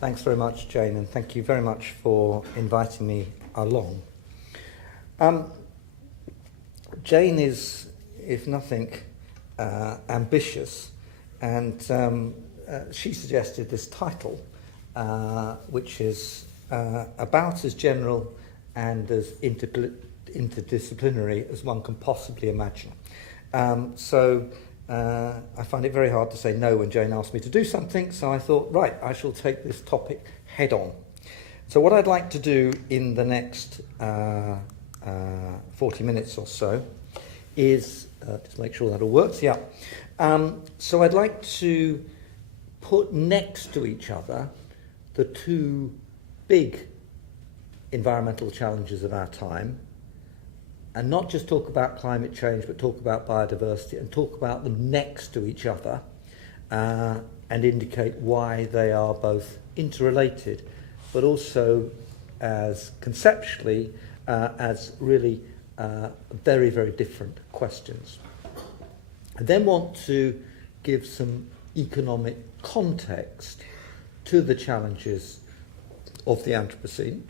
Thanks very much, Jane, and thank you very much for inviting me along. Jane is, if nothing, ambitious, and she suggested this title, which is about as general and as interdisciplinary as one can possibly imagine. So I find it very hard to say no when Jane asked me to do something, so I thought, right, I shall take this topic head on. So what I'd like to do in the next 40 minutes or so is, just make sure that all works, yeah. So I'd like to put next to each other the two big environmental challenges of our time, and not just talk about climate change, but talk about biodiversity and talk about them next to each other and indicate why they are both interrelated, but also as conceptually as really very, very different questions. I then want to give some economic context to the challenges of the Anthropocene.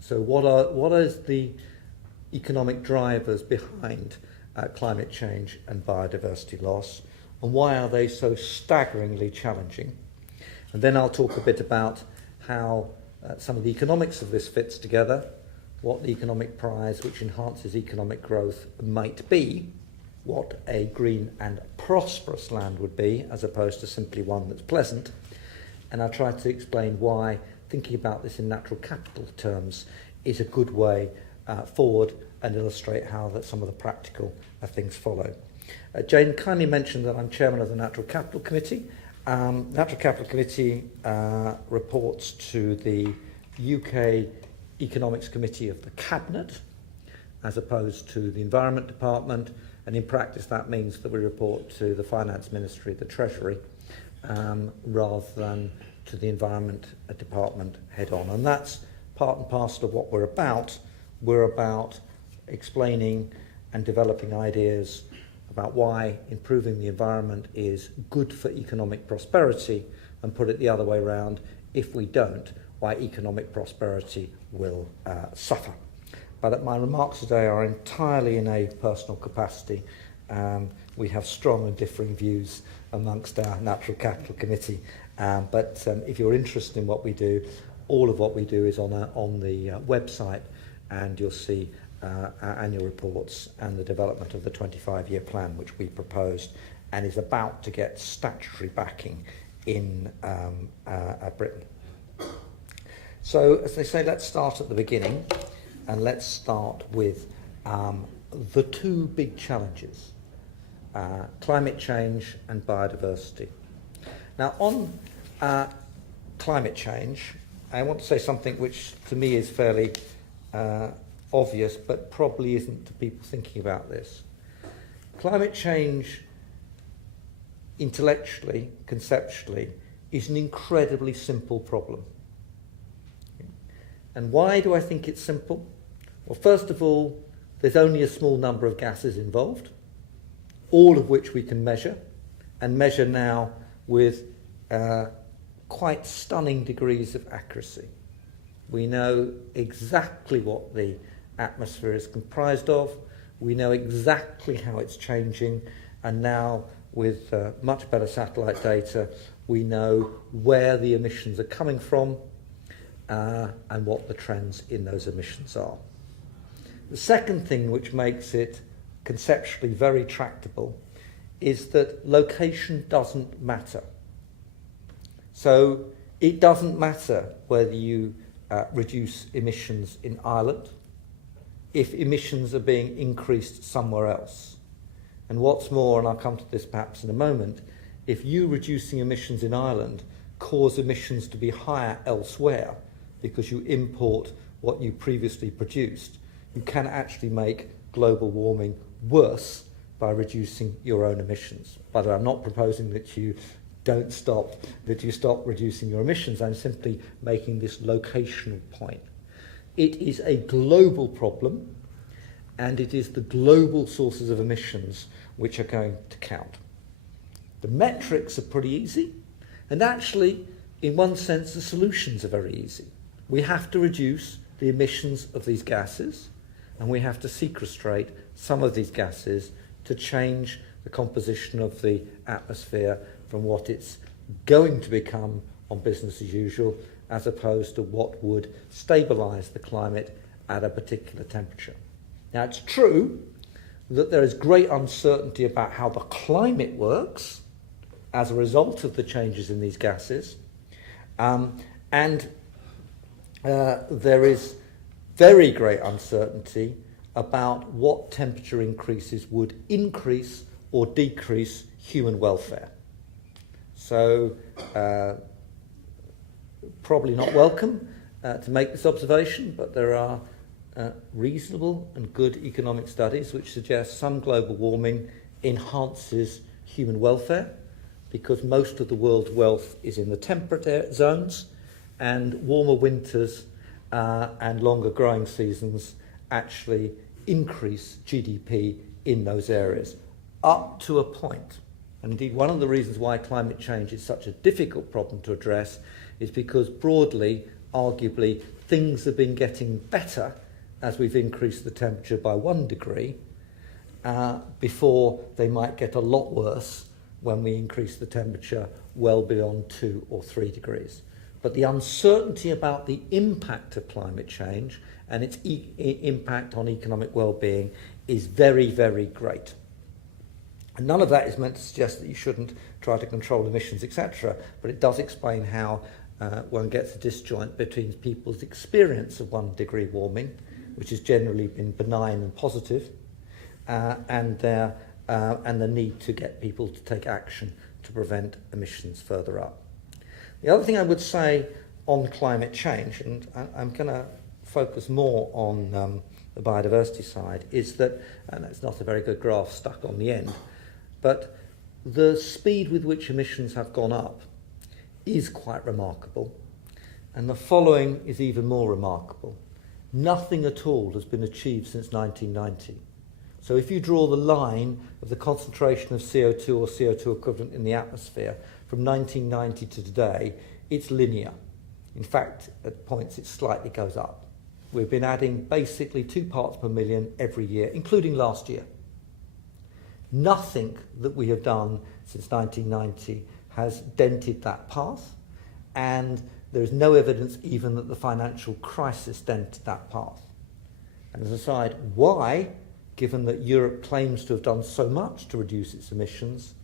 So what is the economic drivers behind climate change and biodiversity loss, and why are they so staggeringly challenging? And then I'll talk a bit about how some of the economics of this fits together, what the economic prize which enhances economic growth might be, what a green and prosperous land would be, as opposed to simply one that's pleasant, and I'll try to explain why thinking about this in natural capital terms is a good way forward, and illustrate how that some of the practical things follow. Jane kindly mentioned that I'm chairman of the Natural Capital Committee. Natural Capital Committee reports to the UK Economics Committee of the Cabinet, as opposed to the Environment Department, and in practice that means that we report to the Finance Ministry, the Treasury, rather than to the Environment Department head on. And that's part and parcel of what we're about. We're about explaining and developing ideas about why improving the environment is good for economic prosperity, and put it the other way around, if we don't, why economic prosperity will suffer. But my remarks today are entirely in a personal capacity. We have strong and differing views amongst our Natural Capital Committee, but if you're interested in what we do, all of what we do is on the website, and you'll see our annual reports and the development of the 25-year plan which we proposed and is about to get statutory backing in Britain. So, as they say, let's start at the beginning, and let's start with the two big challenges, climate change and biodiversity. Now, on climate change, I want to say something which to me is fairly obvious, but probably isn't to people thinking about this. Climate change, intellectually, conceptually, is an incredibly simple problem. And why do I think it's simple? Well, first of all, there's only a small number of gases involved, all of which we can measure, and measure now with quite stunning degrees of accuracy. We know exactly what the atmosphere is comprised of, we know exactly how it's changing, and now with much better satellite data, we know where the emissions are coming from and what the trends in those emissions are. The second thing which makes it conceptually very tractable is that location doesn't matter. So it doesn't matter whether you reduce emissions in Ireland if emissions are being increased somewhere else. And what's more, and I'll come to this perhaps in a moment, if you reducing emissions in Ireland cause emissions to be higher elsewhere because you import what you previously produced, you can actually make global warming worse by reducing your own emissions. But I'm not proposing that you stop reducing your emissions. I'm simply making this locational point. It is a global problem, and it is the global sources of emissions which are going to count. The metrics are pretty easy, and actually in one sense, the solutions are very easy. We have to reduce the emissions of these gases, and we have to sequestrate some of these gases to change the composition of the atmosphere from what it's going to become on business as usual, as opposed to what would stabilise the climate at a particular temperature. Now, it's true that there is great uncertainty about how the climate works as a result of the changes in these gases, and there is very great uncertainty about what temperature increases would increase or decrease human welfare. So, probably not welcome to make this observation, but there are reasonable and good economic studies which suggest some global warming enhances human welfare, because most of the world's wealth is in the temperate zones, and warmer winters and longer growing seasons actually increase GDP in those areas, up to a point. And indeed, one of the reasons why climate change is such a difficult problem to address is because broadly, arguably, things have been getting better as we've increased the temperature by 1 degree, before they might get a lot worse when we increase the temperature well beyond 2 or 3 degrees. But the uncertainty about the impact of climate change and its impact on economic well-being is very, very great. And none of that is meant to suggest that you shouldn't try to control emissions, etc., but it does explain how one gets a disjoint between people's experience of 1 degree warming, which has generally been benign and positive, and the need to get people to take action to prevent emissions further up. The other thing I would say on climate change, and I'm going to focus more on the biodiversity side, is that, and it's not a very good graph stuck on the end, but the speed with which emissions have gone up is quite remarkable, and the following is even more remarkable. Nothing at all has been achieved since 1990. So if you draw the line of the concentration of CO2 or CO2 equivalent in the atmosphere from 1990 to today, it's linear. In fact, at points it slightly goes up. We've been adding basically 2 parts per million every year, including last year. Nothing that we have done since 1990 has dented that path, and there is no evidence even that the financial crisis dented that path. And as an aside, why, given that Europe claims to have done so much to reduce its emissions?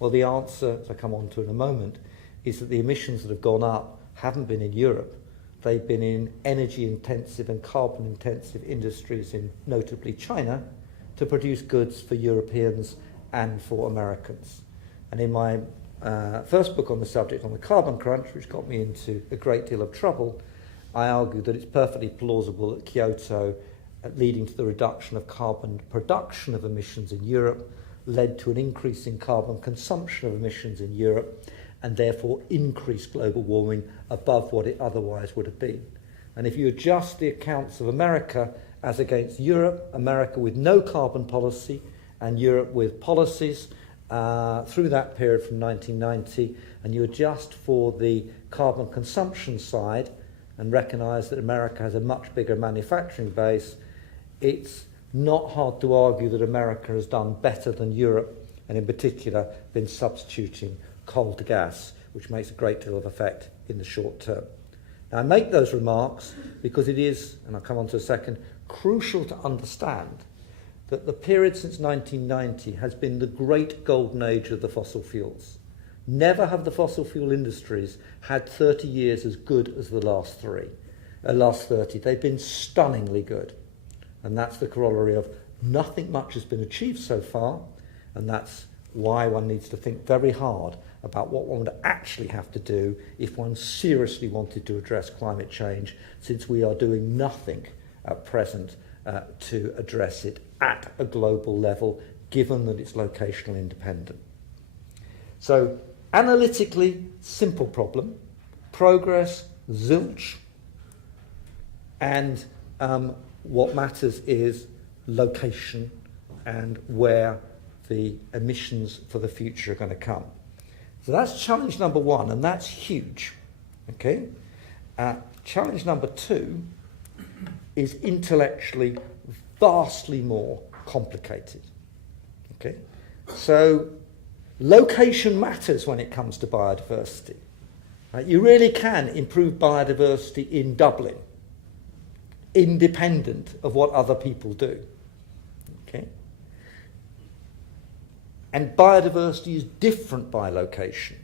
Well, the answer, as I come on to in a moment, is that the emissions that have gone up haven't been in Europe. They've been in energy-intensive and carbon-intensive industries in notably China to produce goods for Europeans and for Americans. And in my first book on the subject, on the carbon crunch, which got me into a great deal of trouble, I argue that it's perfectly plausible that Kyoto, leading to the reduction of carbon production of emissions in Europe, led to an increase in carbon consumption of emissions in Europe, and therefore increased global warming above what it otherwise would have been. And if you adjust the accounts of America as against Europe, America with no carbon policy and Europe with policies through that period from 1990, and you adjust for the carbon consumption side and recognise that America has a much bigger manufacturing base, it's not hard to argue that America has done better than Europe, and in particular been substituting coal to gas, which makes a great deal of effect in the short term. Now, I make those remarks because it is, and I'll come on to a second, crucial to understand that the period since 1990 has been the great golden age of the fossil fuels. Never have the fossil fuel industries had 30 years as good as the last 30. They've been stunningly good. And that's the corollary of nothing much has been achieved so far, and that's why one needs to think very hard about what one would actually have to do if one seriously wanted to address climate change, since we are doing nothing at present to address it at a global level, given that it's locational independent. So, analytically, simple problem, progress, zilch, and what matters is location and where the emissions for the future are going to come. So that's challenge number one, and that's huge. Okay? Challenge number 2 is intellectually vastly more complicated. Okay? So location matters when it comes to biodiversity. Right? You really can improve biodiversity in Dublin, independent of what other people do. Okay? And biodiversity is different by location.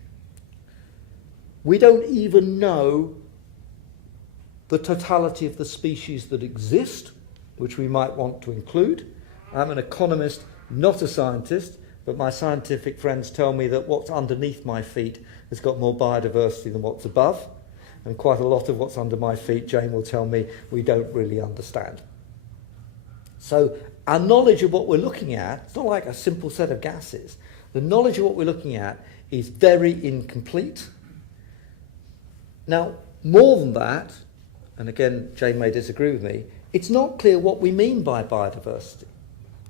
We don't even know the totality of the species that exist, which we might want to include. I'm an economist, not a scientist, but my scientific friends tell me that what's underneath my feet has got more biodiversity than what's above. And quite a lot of what's under my feet, Jane will tell me, we don't really understand. So our knowledge of what we're looking at, it's not like a simple set of gases. The knowledge of what we're looking at is very incomplete. Now, more than that, and again, Jane may disagree with me, it's not clear what we mean by biodiversity.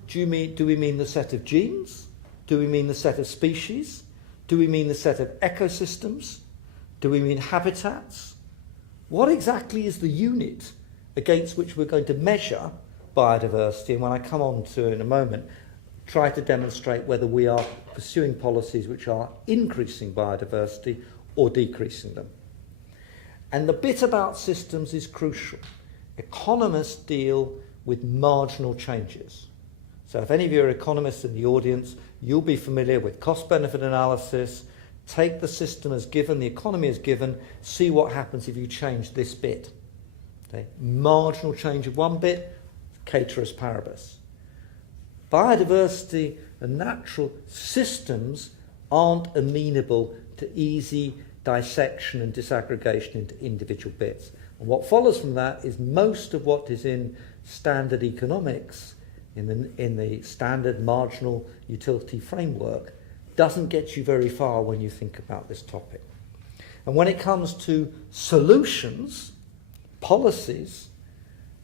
Do we mean the set of genes? Do we mean the set of species? Do we mean the set of ecosystems? Do we mean habitats? What exactly is the unit against which we're going to measure biodiversity? And when I come on to in a moment, try to demonstrate whether we are pursuing policies which are increasing biodiversity or decreasing them. And the bit about systems is crucial. Economists deal with marginal changes. So if any of you are economists in the audience, you'll be familiar with cost-benefit analysis. Take the system as given, the economy as given, see what happens if you change this bit. Okay? Marginal change of one bit, ceteris paribus. Biodiversity and natural systems aren't amenable to easy dissection and disaggregation into individual bits. And what follows from that is most of what is in standard economics, in the standard marginal utility framework, doesn't get you very far when you think about this topic. And when it comes to solutions, policies,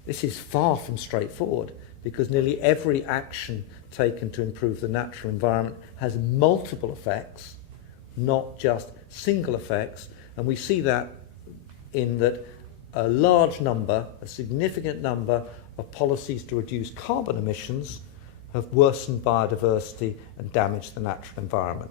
this is far from straightforward, because nearly every action taken to improve the natural environment has multiple effects, not just single effects. And we see that in that a large number, a significant number of policies to reduce carbon emissions have worsened biodiversity and damaged the natural environment.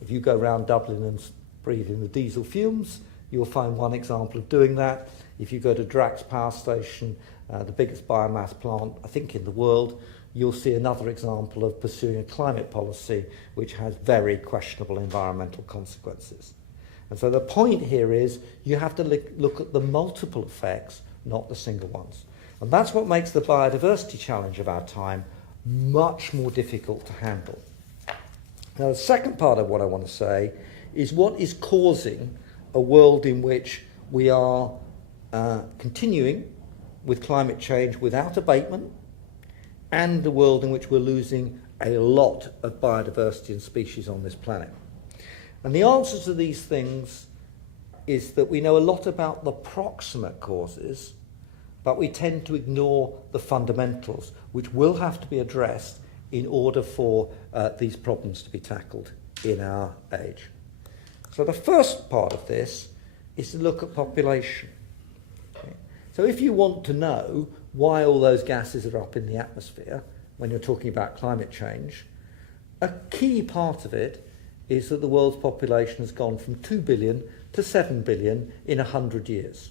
If you go around Dublin and breathe in the diesel fumes, you'll find one example of doing that. If you go to Drax Power Station, the biggest biomass plant, I think, in the world, you'll see another example of pursuing a climate policy which has very questionable environmental consequences. And so the point here is you have to look at the multiple effects, not the single ones. And that's what makes the biodiversity challenge of our time much more difficult to handle. Now, the second part of what I want to say is what is causing a world in which we are continuing with climate change without abatement, and the world in which we're losing a lot of biodiversity and species on this planet. And the answer to these things is that we know a lot about the proximate causes, but we tend to ignore the fundamentals, which will have to be addressed in order for these problems to be tackled in our age. So the first part of this is to look at population. Okay? So if you want to know why all those gases are up in the atmosphere when you're talking about climate change, a key part of it is that the world's population has gone from 2 billion to 7 billion in 100 years.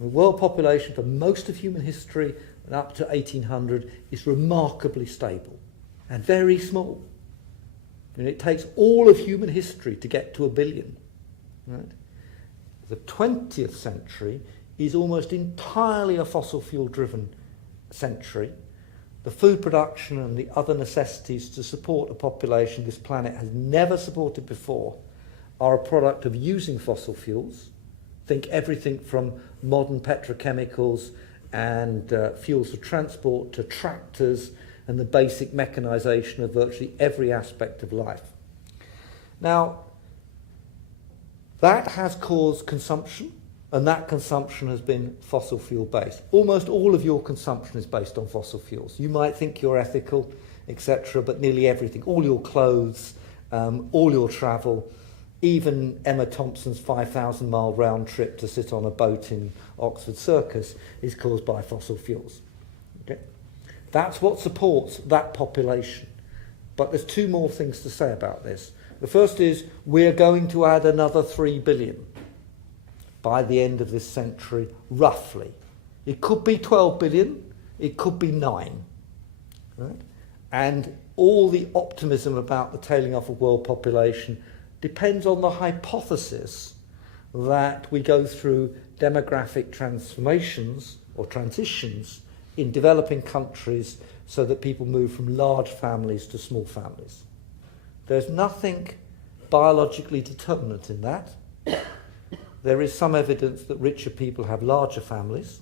The world population for most of human history and up to 1800 is remarkably stable and very small. I mean, it takes all of human history to get to 1 billion. Right? The 20th century is almost entirely a fossil fuel driven century. The food production and the other necessities to support a population this planet has never supported before are a product of using fossil fuels. Think everything from modern petrochemicals and fuels for transport to tractors and the basic mechanisation of virtually every aspect of life. Now, that has caused consumption, and that consumption has been fossil fuel based. Almost all of your consumption is based on fossil fuels. You might think you're ethical, etc., but nearly everything, all your clothes, all your travel, even Emma Thompson's 5,000-mile round trip to sit on a boat in Oxford Circus is caused by fossil fuels. Okay? That's what supports that population. But there's two more things to say about this. The first is we're going to add another 3 billion by the end of this century, roughly. It could be 12 billion, it could be 9. Right? And all the optimism about the tailing off of world population depends on the hypothesis that we go through demographic transformations or transitions in developing countries so that people move from large families to small families. There's nothing biologically determinate in that. There is some evidence that richer people have larger families,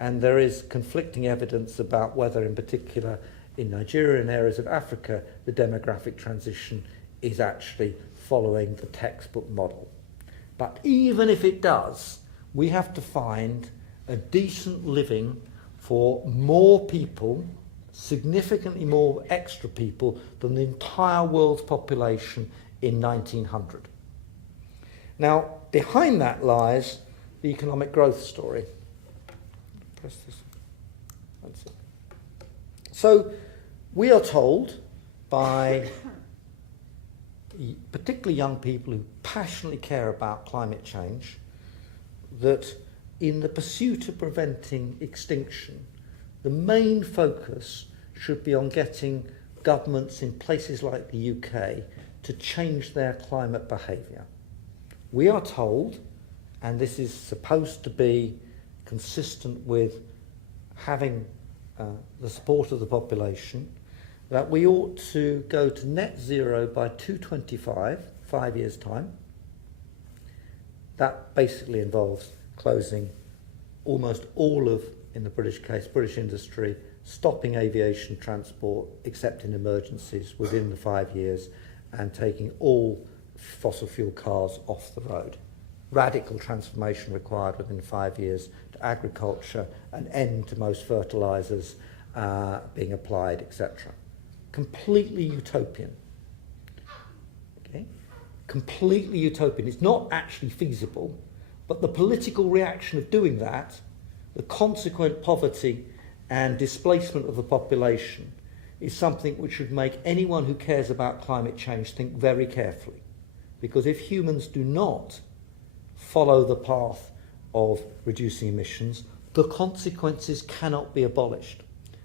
and there is conflicting evidence about whether, in particular, in Nigeria and areas of Africa, the demographic transition is actually following the textbook model. But even if it does, we have to find a decent living for more people, significantly more extra people than the entire world's population in 1900. Now, behind that lies the economic growth story. Press this. That's it. So, we are told by particularly young people who passionately care about climate change that in the pursuit of preventing extinction, the main focus should be on getting governments in places like the UK to change their climate behaviour. We are told, and this is supposed to be consistent with having the support of the population, that we ought to go to net zero by 2025, 5 years' time. That basically involves closing almost all of, in the British case, British industry, stopping aviation transport except in emergencies within the 5 years, and taking all fossil fuel cars off the road. Radical transformation required within 5 years to agriculture, an end to most fertilisers being applied, etc. Completely utopian. Okay? Completely utopian. It's not actually feasible, but the political reaction of doing that, the consequent poverty and displacement of the population, is something which should make anyone who cares about climate change think very carefully. Because if humans do not follow the path of reducing emissions, the consequences cannot be abolished.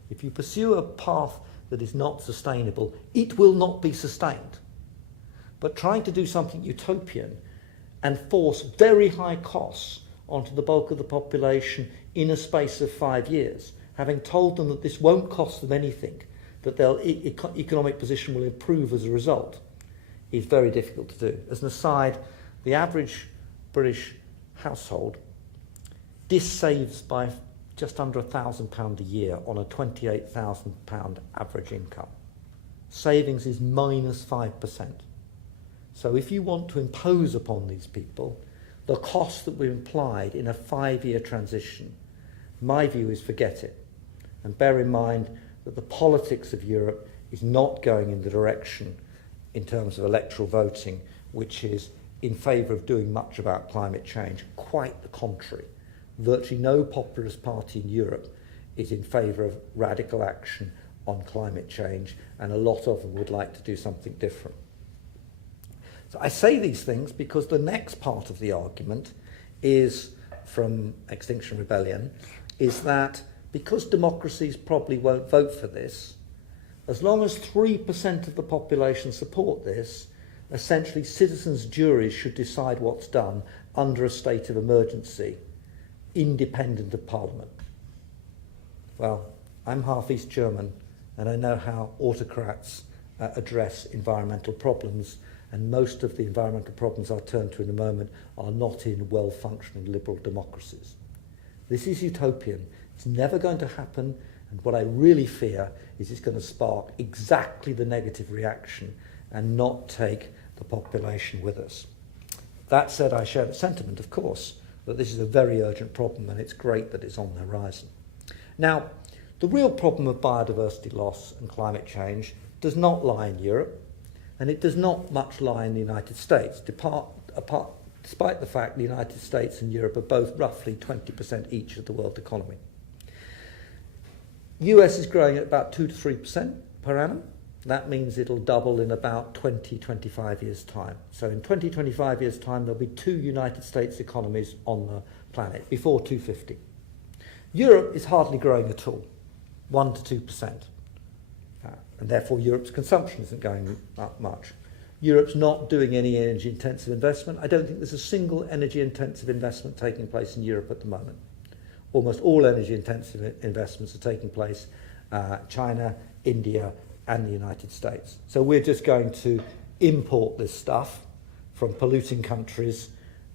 If you pursue a path that is not sustainable, it will not be sustained. But trying to do something utopian and force very high costs onto the bulk of the population in a space of 5 years, having told them that this won't cost them anything, that their economic position will improve as a result, is very difficult to do. As an aside, the average British household saves by just under £1,000 a year on a £28,000 average income. Savings is minus 5%. So if you want to impose upon these people the cost that we've implied in a 5-year transition, my view is forget it. And bear in mind that the politics of Europe is not going in the direction, in terms of electoral voting, which is in favour of doing much about climate change. Quite the contrary. Virtually no populist party in Europe is in favour of radical action on climate change, and a lot of them would like to do something different. So I say these things because the next part of the argument is, from Extinction Rebellion, is that because democracies probably won't vote for this, as long as 3% of the population support this, essentially citizens' juries should decide what's done under a state of emergency, independent of Parliament. Well, I'm half East German, and I know how autocrats address environmental problems, and most of the environmental problems I'll turn to in a moment are not in well-functioning liberal democracies. This is utopian. It's never going to happen, and what I really fear is it's going to spark exactly the negative reaction and not take the population with us. That said, I share the sentiment, of course, that this is a very urgent problem, and it's great that it's on the horizon. Now, the real problem of biodiversity loss and climate change does not lie in Europe. And it does not much lie in the United States, despite the fact the United States and Europe are both roughly 20% each of the world economy. US is growing at about 2 to 3% per annum. That means it'll double in about 25 years' time. So in 25 years' time, there'll be 2 United States economies on the planet, before 250. Europe is hardly growing at all, 1 to 2%. And therefore Europe's consumption isn't going up much. Europe's not doing any energy-intensive investment. I don't think there's a single energy-intensive investment taking place in Europe at the moment. Almost all energy-intensive investments are taking place China, India, and the United States. So we're just going to import this stuff from polluting countries,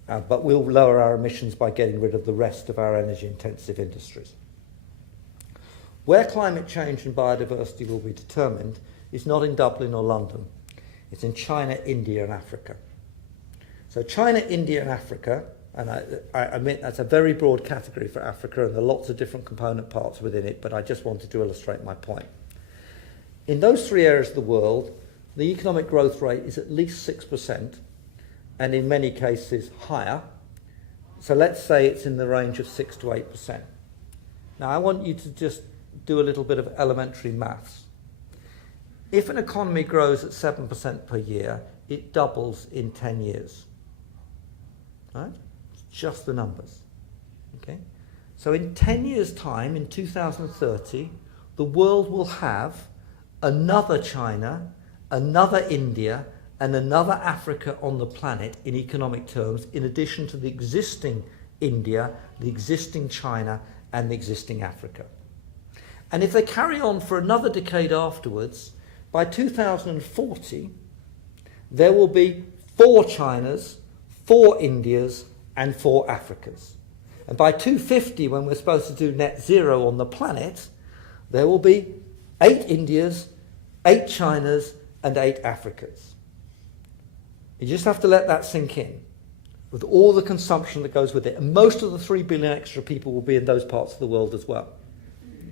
but we'll lower our emissions by getting rid of the rest of our energy-intensive industries. Where climate change and biodiversity will be determined is not in Dublin or London. It's in China, India, and Africa. So China, India, and Africa, and I admit that's a very broad category for Africa, and there are lots of different component parts within it, but I just wanted to illustrate my point. In those 3 areas of the world, the economic growth rate is at least 6%, and in many cases higher. So let's say it's in the range of 6 to 8%. Now I want you to just do a little bit of elementary maths. If an economy grows at 7% per year, it doubles in 10 years. Right? It's just the numbers. Okay? So in 10 years' time, in 2030, the world will have another China, another India, and another Africa on the planet in economic terms, in addition to the existing India, the existing China, and the existing Africa. And if they carry on for another decade afterwards, by 2040, there will be 4 Chinas, 4 Indias, and 4 Africas. And by 2050, when we're supposed to do net zero on the planet, there will be 8 Indias, 8 Chinas, and 8 Africas. You just have to let that sink in, with all the consumption that goes with it. And most of the 3 billion extra people will be in those parts of the world as well.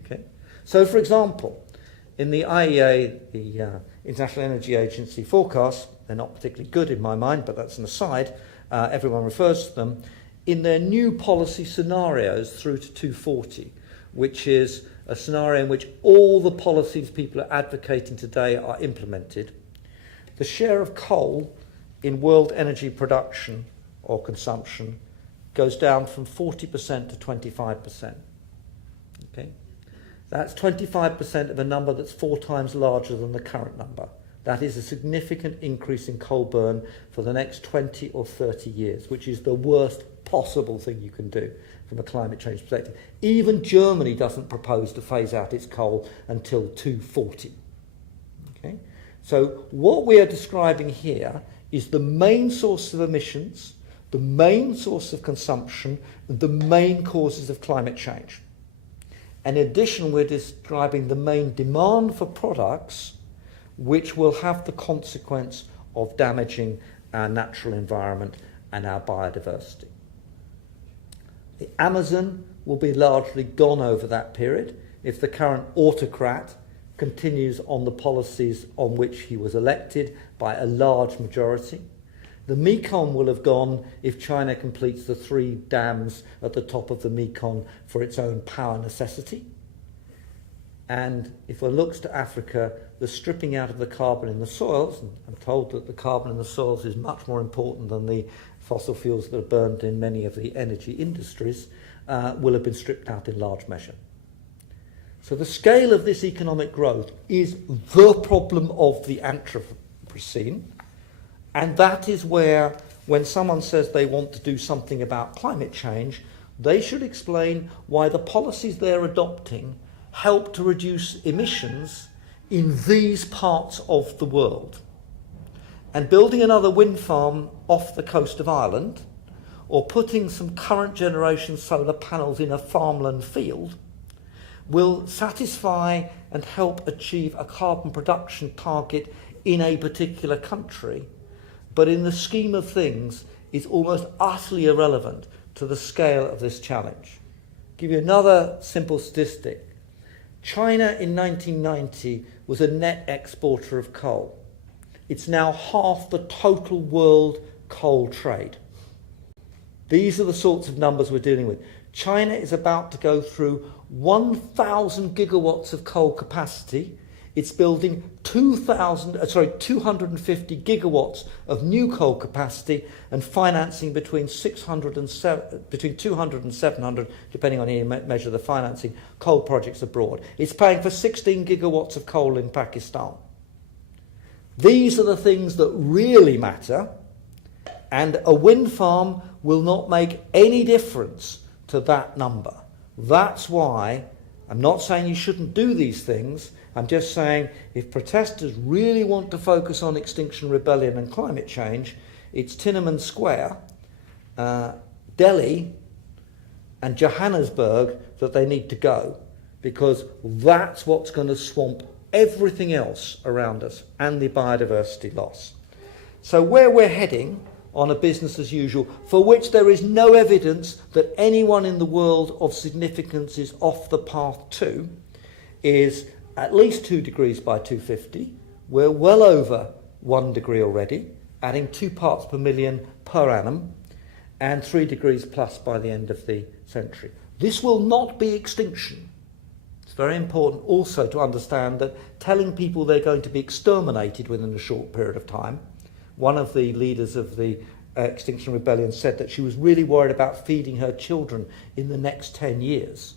Okay? So, for example, in the IEA, the International Energy Agency forecasts, they're not particularly good in my mind, but that's an aside, everyone refers to them, in their new policy scenarios through to 2040, which is a scenario in which all the policies people are advocating today are implemented, the share of coal in world energy production or consumption goes down from 40% to 25%. Okay? That's 25% of a number that's 4 times larger than the current number. That is a significant increase in coal burn for the next 20 or 30 years, which is the worst possible thing you can do from a climate change perspective. Even Germany doesn't propose to phase out its coal until 2040. Okay? So what we are describing here is the main source of emissions, the main source of consumption, and the main causes of climate change. In addition, we're describing the main demand for products which will have the consequence of damaging our natural environment and our biodiversity. The Amazon will be largely gone over that period if the current autocrat continues on the policies on which he was elected by a large majority. The Mekong will have gone if China completes the 3 dams at the top of the Mekong for its own power necessity. And if one looks to Africa, the stripping out of the carbon in the soils, and I'm told that the carbon in the soils is much more important than the fossil fuels that are burned in many of the energy industries, will have been stripped out in large measure. So the scale of this economic growth is the problem of the Anthropocene. And that is where, when someone says they want to do something about climate change, they should explain why the policies they're adopting help to reduce emissions in these parts of the world. And building another wind farm off the coast of Ireland, or putting some current generation solar panels in a farmland field, will satisfy and help achieve a carbon production target in a particular country, but in the scheme of things is almost utterly irrelevant to the scale of this challenge. I'll give you another simple statistic. China in 1990 was a net exporter of coal. It's now half the total world coal trade. These are the sorts of numbers we're dealing with. China is about to go through 1,000 gigawatts of coal capacity. It's building 250 gigawatts of new coal capacity and financing between 200 and 700, depending on how you measure the financing, coal projects abroad. It's paying for 16 gigawatts of coal in Pakistan. These are the things that really matter, and a wind farm will not make any difference to that number. That's why I'm not saying you shouldn't do these things. I'm just saying if protesters really want to focus on Extinction Rebellion and climate change, it's Tiananmen Square, Delhi and Johannesburg that they need to go, because that's what's going to swamp everything else around us and the biodiversity loss. So where we're heading on a business as usual, for which there is no evidence that anyone in the world of significance is off the path to, is at least 2 degrees by 250. We're well over 1 degree already, adding 2 parts per million per annum, and 3 degrees plus by the end of the century. This will not be extinction. It's very important also to understand that telling people they're going to be exterminated within a short period of time. One of the leaders of the Extinction Rebellion said that she was really worried about feeding her children in the next 10 years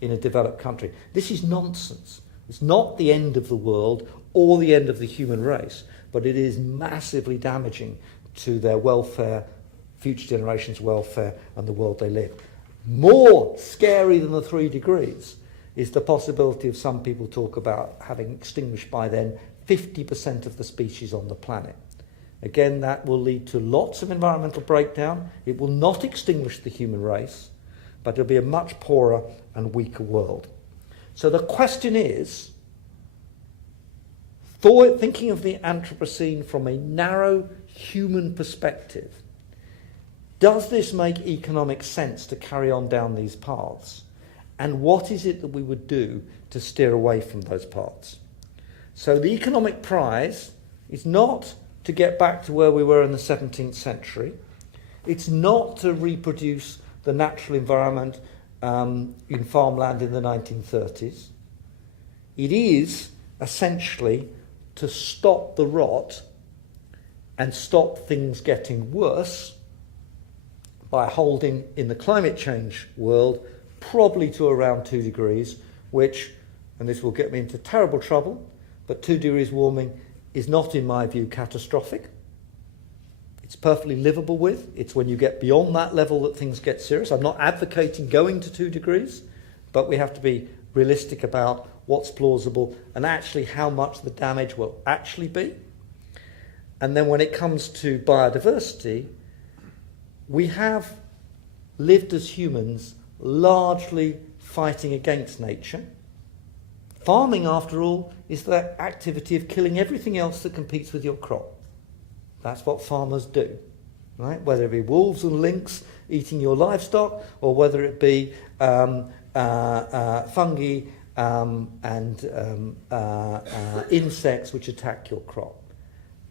in a developed country. This is nonsense. It's not the end of the world or the end of the human race, but it is massively damaging to their welfare, future generations' welfare, and the world they live. More scary than the 3 degrees is the possibility of some people talk about having extinguished by then 50% of the species on the planet. Again, that will lead to lots of environmental breakdown. It will not extinguish the human race, but it'll be a much poorer and weaker world. So the question is, thinking of the Anthropocene from a narrow human perspective, does this make economic sense to carry on down these paths? And what is it that we would do to steer away from those paths? So the economic prize is not to get back to where we were in the 17th century. It's not to reproduce the natural environment in farmland in the 1930s. It is essentially to stop the rot and stop things getting worse by holding, in the climate change world, probably to around 2 degrees, which, and this will get me into terrible trouble, but 2 degrees warming is not, in my view, catastrophic. It's perfectly livable with. It's when you get beyond that level that things get serious. I'm not advocating going to 2 degrees, but we have to be realistic about what's plausible and actually how much the damage will actually be. And then when it comes to biodiversity, we have lived as humans largely fighting against nature. Farming, after all, is the activity of killing everything else that competes with your crop. That's what farmers do, right? Whether it be wolves and lynx eating your livestock, or whether it be fungi and insects which attack your crop.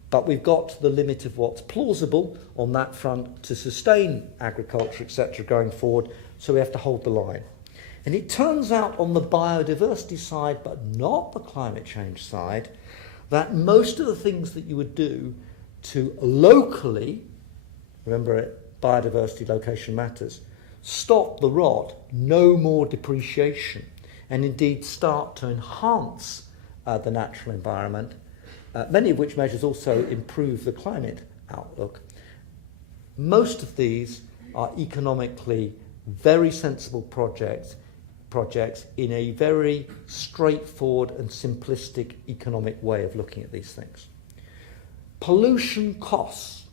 But we've got to the limit of what's plausible on that front to sustain agriculture, etc., going forward, so we have to hold the line. And it turns out on the biodiversity side, but not the climate change side, that most of the things that you would do to locally, remember biodiversity location matters, stop the rot, no more depreciation, and indeed start to enhance the natural environment, many of which measures also improve the climate outlook. Most of these are economically very sensible projects in a very straightforward and simplistic economic way of looking at these things. Pollution costs.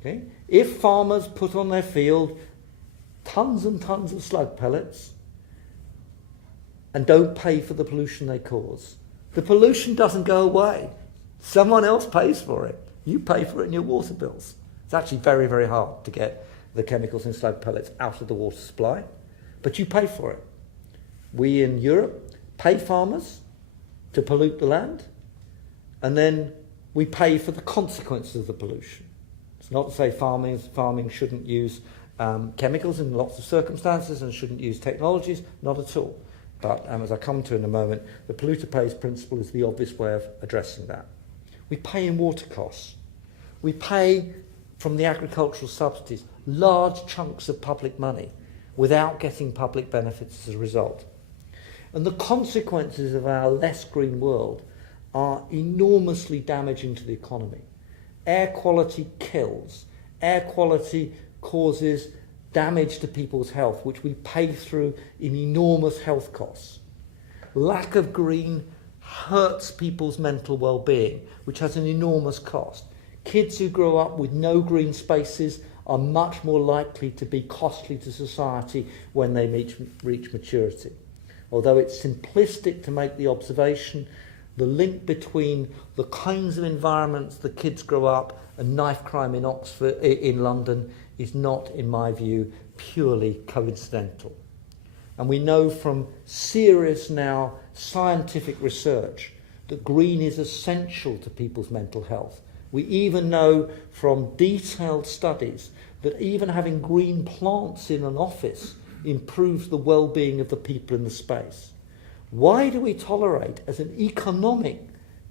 Okay? If farmers put on their field tons and tons of slug pellets and don't pay for the pollution they cause, the pollution doesn't go away. Someone else pays for it. You pay for it in your water bills. It's actually very, very hard to get the chemicals in slug pellets out of the water supply, but you pay for it. We in Europe pay farmers to pollute the land, and then we pay for the consequences of the pollution. It's not to say farming shouldn't use chemicals in lots of circumstances and shouldn't use technologies, not at all. But as I come to in a moment, the polluter pays principle is the obvious way of addressing that. We pay in water costs. We pay from the agricultural subsidies large chunks of public money without getting public benefits as a result. And the consequences of our less green world are enormously damaging to the economy. Air quality kills. Air quality causes damage to people's health, which we pay through in enormous health costs. Lack of green hurts people's mental well-being, which has an enormous cost. Kids who grow up with no green spaces are much more likely to be costly to society when they reach maturity. Although it's simplistic to make the observation, the link between the kinds of environments the kids grow up and knife crime in London is not, in my view, purely coincidental. And we know from serious now scientific research that green is essential to people's mental health. We even know from detailed studies that even having green plants in an office improves the well-being of the people in the space. Why do we tolerate, as an economic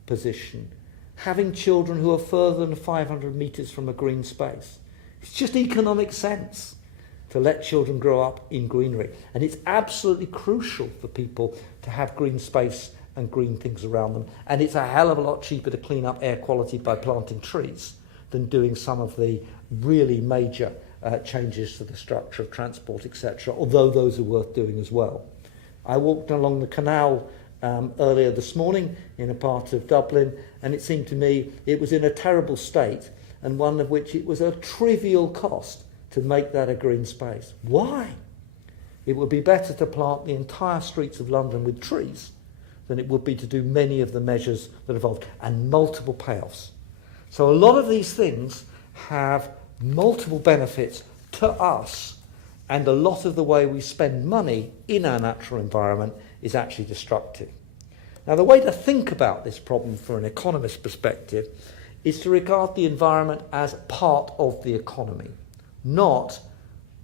position, having children who are further than 500 metres from a green space? It's just economic sense to let children grow up in greenery. And it's absolutely crucial for people to have green space and green things around them. And it's a hell of a lot cheaper to clean up air quality by planting trees than doing some of the really major changes to the structure of transport, etc., although those are worth doing as well. I walked along the canal earlier this morning in a part of Dublin, and it seemed to me it was in a terrible state, and one of which it was a trivial cost to make that a green space. Why? It would be better to plant the entire streets of London with trees than it would be to do many of the measures that involved, and multiple payoffs. So a lot of these things have multiple benefits to us, and a lot of the way we spend money in our natural environment is actually destructive. Now, the way to think about this problem from an economist perspective is to regard the environment as part of the economy, not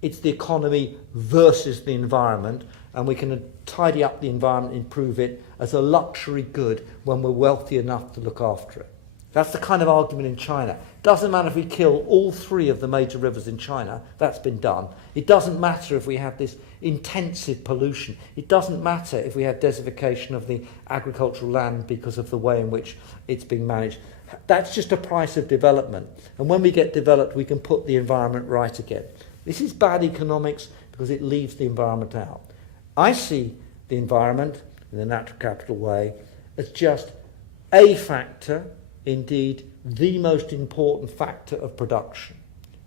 it's the economy versus the environment, and we can tidy up the environment, improve it as a luxury good when we're wealthy enough to look after it. That's the kind of argument in China. Doesn't matter if we kill all 3 of the major rivers in China, that's been done. It doesn't matter if we have this intensive pollution. It doesn't matter if we have desertification of the agricultural land because of the way in which it's being managed. That's just a price of development. And when we get developed, we can put the environment right again. This is bad economics because it leaves the environment out. I see the environment, in the natural capital way, as just a factor, indeed the most important factor of production.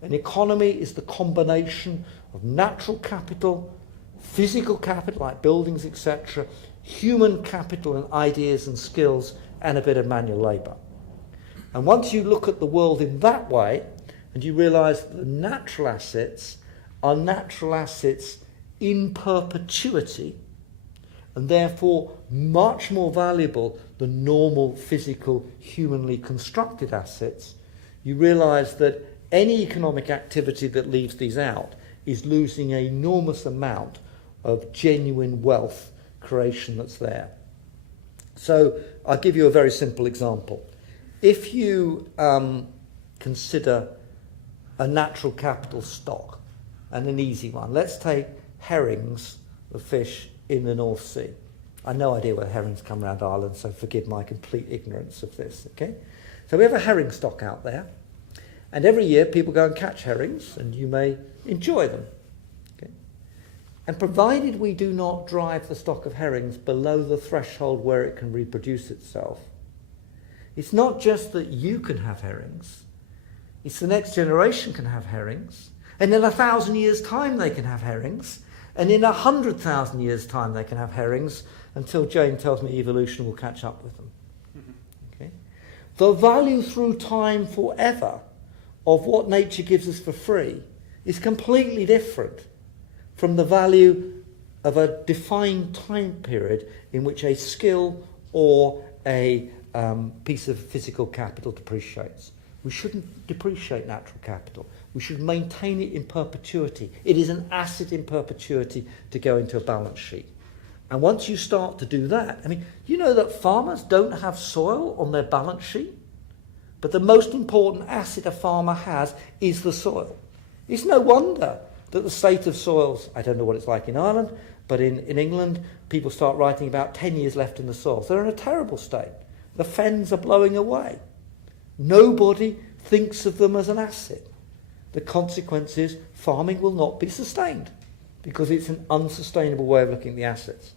An economy is the combination of natural capital, physical capital like buildings, etc., human capital and ideas and skills, and a bit of manual labour. And once you look at the world in that way, and you realise that the natural assets are natural assets in perpetuity, and therefore much more valuable than normal physical, humanly constructed assets, you realise that any economic activity that leaves these out is losing an enormous amount of genuine wealth creation that's there. So I'll give you a very simple example. If you consider a natural capital stock, and an easy one, let's take herrings, the fish in the North Sea. I have no idea where herrings come around Ireland, so forgive my complete ignorance of this, okay? So we have a herring stock out there, and every year people go and catch herrings, and you may enjoy them, okay? And provided we do not drive the stock of herrings below the threshold where it can reproduce itself, it's not just that you can have herrings, it's the next generation can have herrings, and in 1,000 years' time they can have herrings, and in 100,000 years' time they can have herrings, until Jane tells me evolution will catch up with them. Okay? The value through time forever of what nature gives us for free is completely different from the value of a defined time period in which a skill or a piece of physical capital depreciates. We shouldn't depreciate natural capital. We should maintain it in perpetuity. It is an asset in perpetuity to go into a balance sheet. And once you start to do that, I mean, you know that farmers don't have soil on their balance sheet, but the most important asset a farmer has is the soil. It's no wonder that the state of soils, I don't know what it's like in Ireland, but in England, people start writing about 10 years left in the soils. They're in a terrible state. The fens are blowing away. Nobody thinks of them as an asset. The consequence is farming will not be sustained because it's an unsustainable way of looking at the assets.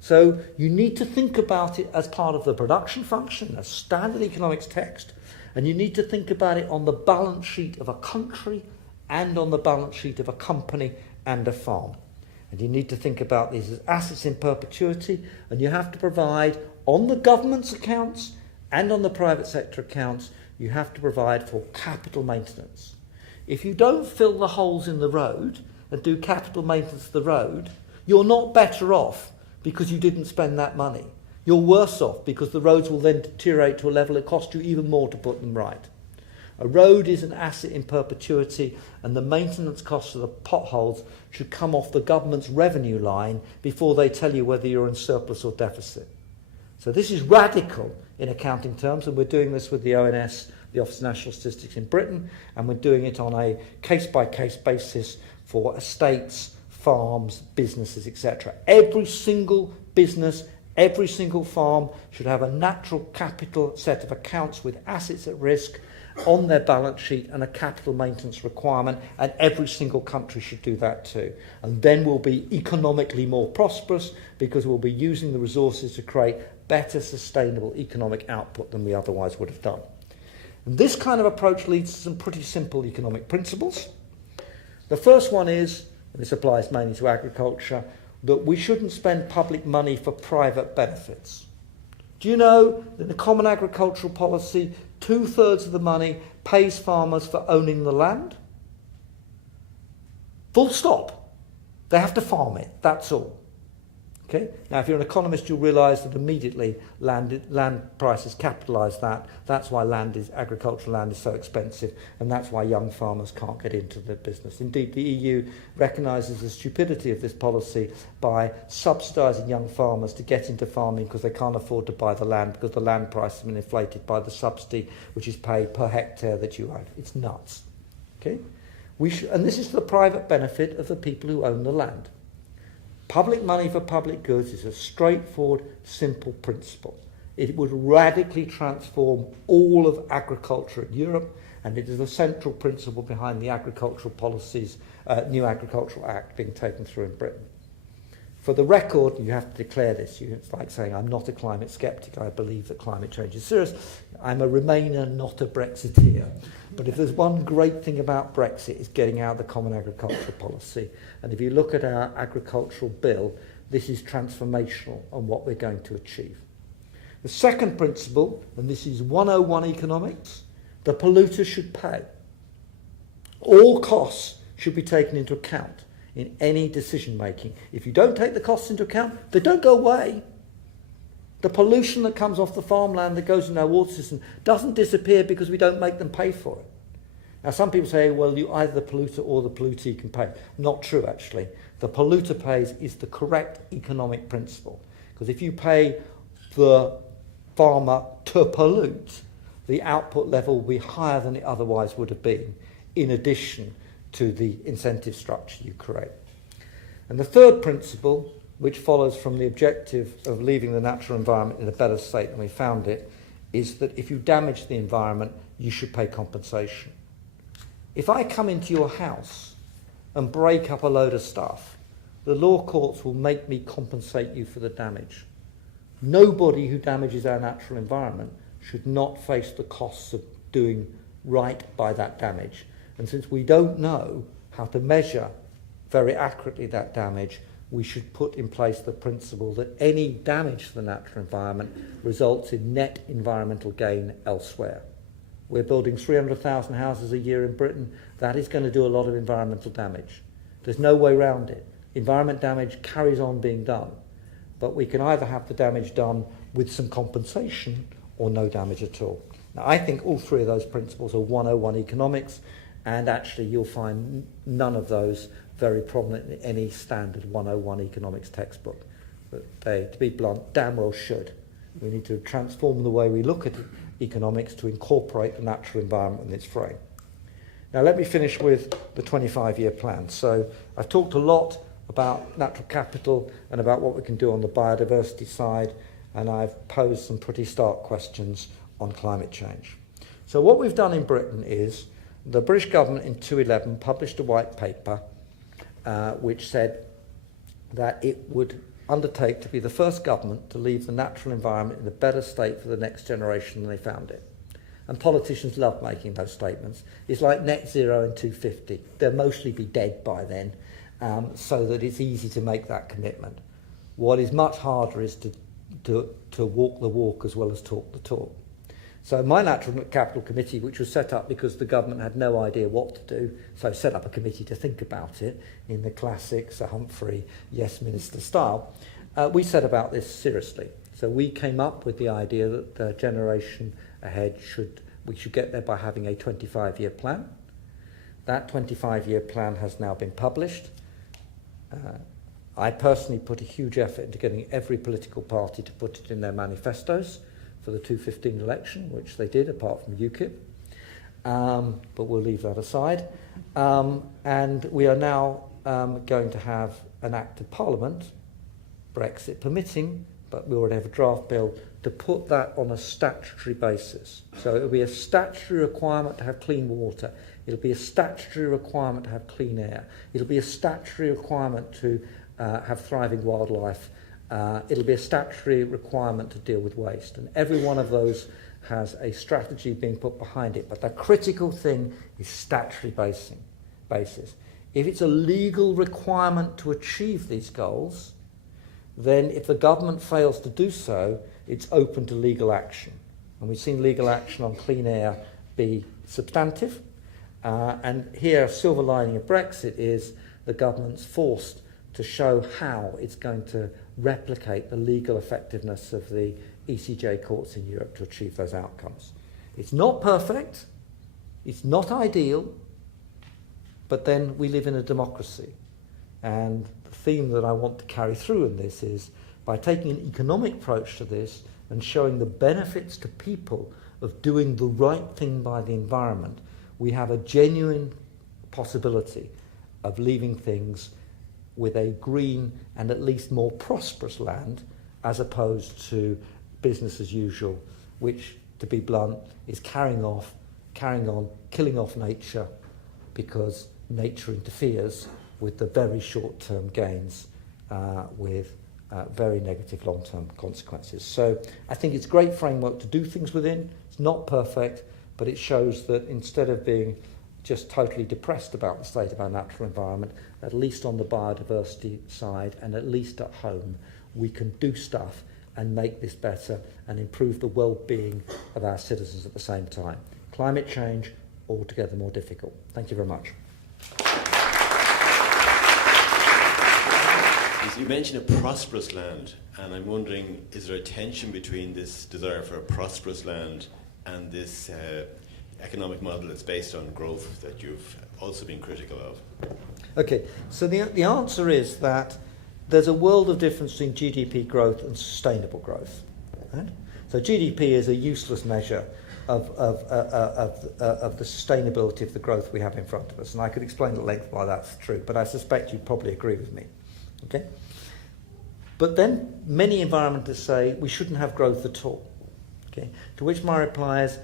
So you need to think about it as part of the production function, a standard economics text, and you need to think about it on the balance sheet of a country and on the balance sheet of a company and a farm. And you need to think about these as assets in perpetuity, and you have to provide on the government's accounts and on the private sector accounts, you have to provide for capital maintenance. If you don't fill the holes in the road and do capital maintenance of the road, you're not better off because you didn't spend that money. You're worse off because the roads will then deteriorate to a level it costs you even more to put them right. A road is an asset in perpetuity, and the maintenance costs of the potholes should come off the government's revenue line before they tell you whether you're in surplus or deficit. So this is radical in accounting terms, and we're doing this with the ONS, the Office of National Statistics in Britain, and we're doing it on a case-by-case basis for estates, farms, businesses, etc. Every single business, every single farm should have a natural capital set of accounts with assets at risk on their balance sheet and a capital maintenance requirement, and every single country should do that too. And then we'll be economically more prosperous because we'll be using the resources to create better sustainable economic output than we otherwise would have done. And this kind of approach leads to some pretty simple economic principles. The first one is, and this applies mainly to agriculture, that we shouldn't spend public money for private benefits. Do you know that in the Common Agricultural Policy, 2/3 of the money pays farmers for owning the land? Full stop. They have to farm it, that's all. Okay? Now, if you're an economist, you'll realise that immediately land prices capitalise that. That's why agricultural land is so expensive, and that's why young farmers can't get into the business. Indeed, the EU recognises the stupidity of this policy by subsidising young farmers to get into farming because they can't afford to buy the land because the land price has been inflated by the subsidy which is paid per hectare that you own. It's nuts. Okay? And this is for the private benefit of the people who own the land. Public money for public goods is a straightforward, simple principle. It would radically transform all of agriculture in Europe, and it is the central principle behind the agricultural policies, new Agricultural Act being taken through in Britain. For the record, you have to declare this. It's like saying, I'm not a climate skeptic. I believe that climate change is serious. I'm a Remainer, not a Brexiteer. But if there's one great thing about Brexit, it's getting out of the Common Agricultural Policy. And if you look at our agricultural bill, this is transformational on what we're going to achieve. The second principle, and this is 101 economics, the polluter should pay. All costs should be taken into account in any decision making. If you don't take the costs into account, they don't go away. The pollution that comes off the farmland that goes in our water system doesn't disappear because we don't make them pay for it. Now some people say, well, either the polluter or the pollutee can pay. Not true, actually. The polluter pays is the correct economic principle. Because if you pay the farmer to pollute, the output level will be higher than it otherwise would have been, in addition to the incentive structure you create. And the third principle, which follows from the objective of leaving the natural environment in a better state than we found it, is that if you damage the environment, you should pay compensation. If I come into your house and break up a load of stuff, the law courts will make me compensate you for the damage. Nobody who damages our natural environment should not face the costs of doing right by that damage. And since we don't know how to measure very accurately that damage, we should put in place the principle that any damage to the natural environment results in net environmental gain elsewhere. We're building 300,000 houses a year in Britain. That is going to do a lot of environmental damage. There's no way around it. Environment damage carries on being done. But we can either have the damage done with some compensation, or no damage at all. Now, I think all three of those principles are 101 economics, and actually you'll find none of those very prominent in any standard 101 economics textbook. But they, to be blunt, damn well should. We need to transform the way we look at economics to incorporate the natural environment in its frame. Now let me finish with the 25-year plan. So I've talked a lot about natural capital and about what we can do on the biodiversity side, and I've posed some pretty stark questions on climate change. So what we've done in Britain is the British government in 2011 published a white paper which said that it would undertake to be the first government to leave the natural environment in a better state for the next generation than they found it. And politicians love making those statements. It's like net zero in 2050. They'll mostly be dead by then, so that it's easy to make that commitment. What is much harder is to walk the walk as well as talk the talk. So my Natural Capital Committee, which was set up because the government had no idea what to do, so set up a committee to think about it in the classic Sir Humphrey Yes Minister style, we set about this seriously. So we came up with the idea that the generation ahead we should get there by having a 25-year plan. That 25-year plan has now been published. I personally put a huge effort into getting every political party to put it in their manifestos for the 2015 election, which they did, apart from UKIP. But we'll leave that aside. And we are now going to have an Act of Parliament, Brexit permitting, but we already have a draft bill, to put that on a statutory basis. So it'll be a statutory requirement to have clean water. It'll be a statutory requirement to have clean air. It'll be a statutory requirement to have thriving wildlife. It'll be a statutory requirement to deal with waste. And every one of those has a strategy being put behind it. But the critical thing is statutory basis. If it's a legal requirement to achieve these goals, then if the government fails to do so, it's open to legal action. And we've seen legal action on clean air be substantive. And here, a silver lining of Brexit is the government's forced to show how it's going to replicate the legal effectiveness of the ECJ courts in Europe to achieve those outcomes. It's not perfect, it's not ideal, but then we live in a democracy. And the theme that I want to carry through in this is by taking an economic approach to this and showing the benefits to people of doing the right thing by the environment, we have a genuine possibility of leaving things with a green and at least more prosperous land, as opposed to business as usual, which, to be blunt, is carrying on, killing off nature because nature interferes with the very short-term gains with very negative long-term consequences. So I think it's a great framework to do things within. It's not perfect, but it shows that instead of being just totally depressed about the state of our natural environment, at least on the biodiversity side and at least at home, we can do stuff and make this better and improve the well-being of our citizens at the same time. Climate change, altogether more difficult. Thank you very much. You mentioned a prosperous land, and I'm wondering, is there a tension between this desire for a prosperous land and this economic model that's based on growth that you've also been critical of? Okay, so the answer is that there's a world of difference between GDP growth and sustainable growth. Right? So GDP is a useless measure of the sustainability of the growth we have in front of us, and I could explain at length why that's true, but I suspect you'd probably agree with me. Okay? But then many environmentalists say we shouldn't have growth at all. Okay? To which my reply is,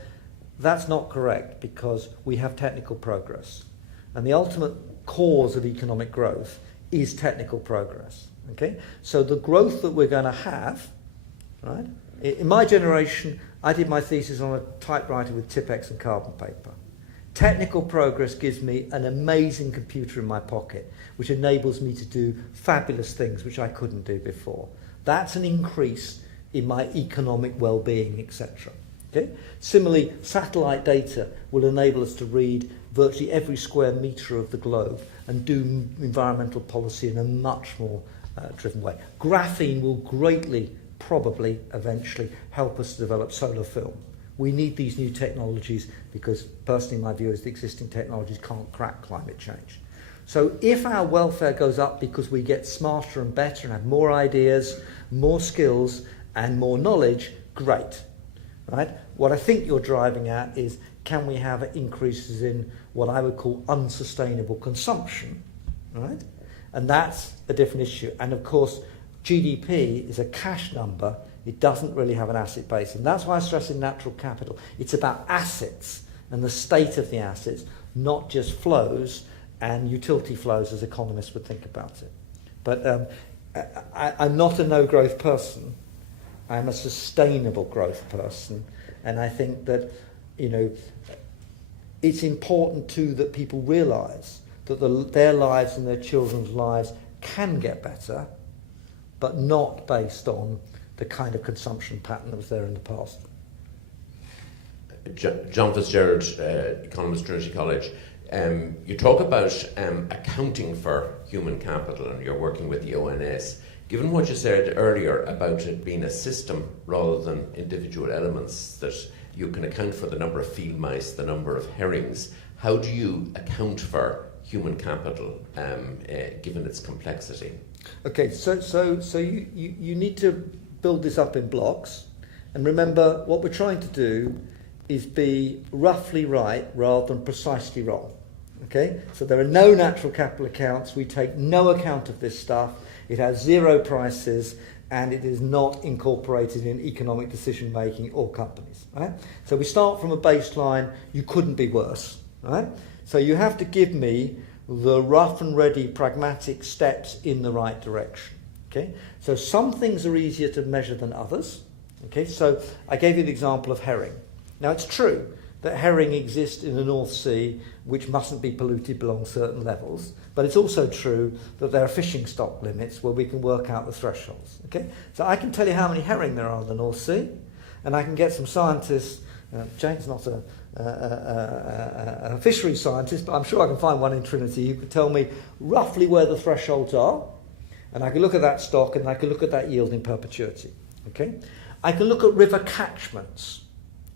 that's not correct, because we have technical progress. And the ultimate cause of economic growth is technical progress. Okay? So the growth that we're going to have, right? In my generation, I did my thesis on a typewriter with Tipex and carbon paper. Technical progress gives me an amazing computer in my pocket, which enables me to do fabulous things which I couldn't do before. That's an increase in my economic well-being, etc. Okay? Similarly, satellite data will enable us to read virtually every square metre of the globe and do environmental policy in a much more driven way. Graphene will greatly probably eventually help us develop solar film. We need these new technologies because personally my view is the existing technologies can't crack climate change. So if our welfare goes up because we get smarter and better and have more ideas, more skills and more knowledge, great. Right? What I think you're driving at is, can we have increases in what I would call unsustainable consumption, right? And that's a different issue. And of course, GDP is a cash number. It doesn't really have an asset base. And that's why I stress in natural capital. It's about assets and the state of the assets, not just flows and utility flows as economists would think about it. But I'm not a no-growth person. I'm a sustainable growth person, and I think that, it's important too that people realise that their lives and their children's lives can get better, but not based on the kind of consumption pattern that was there in the past. John Fitzgerald, economist, Trinity College. You talk about accounting for human capital, and you're working with the ONS. Given what you said earlier about it being a system rather than individual elements, that you can account for the number of field mice, the number of herrings, how do you account for human capital given its complexity? Okay, so you need to build this up in blocks, and remember what we're trying to do is be roughly right rather than precisely wrong. Okay, so there are no natural capital accounts. We take no account of this stuff. It has zero prices, and it is not incorporated in economic decision making or companies. Right? So we start from a baseline. You couldn't be worse. Right? So you have to give me the rough and ready pragmatic steps in the right direction. Okay? So some things are easier to measure than others. Okay? So I gave you the example of herring. Now it's true that herring exist in the North Sea, which mustn't be polluted below certain levels, but it's also true that there are fishing stock limits where we can work out the thresholds. Okay? So I can tell you how many herring there are in the North Sea, and I can get some scientists. Jane's not a fisheries scientist, but I'm sure I can find one in Trinity who could tell me roughly where the thresholds are, and I can look at that stock and I can look at that yield in perpetuity. Okay? I can look at river catchments.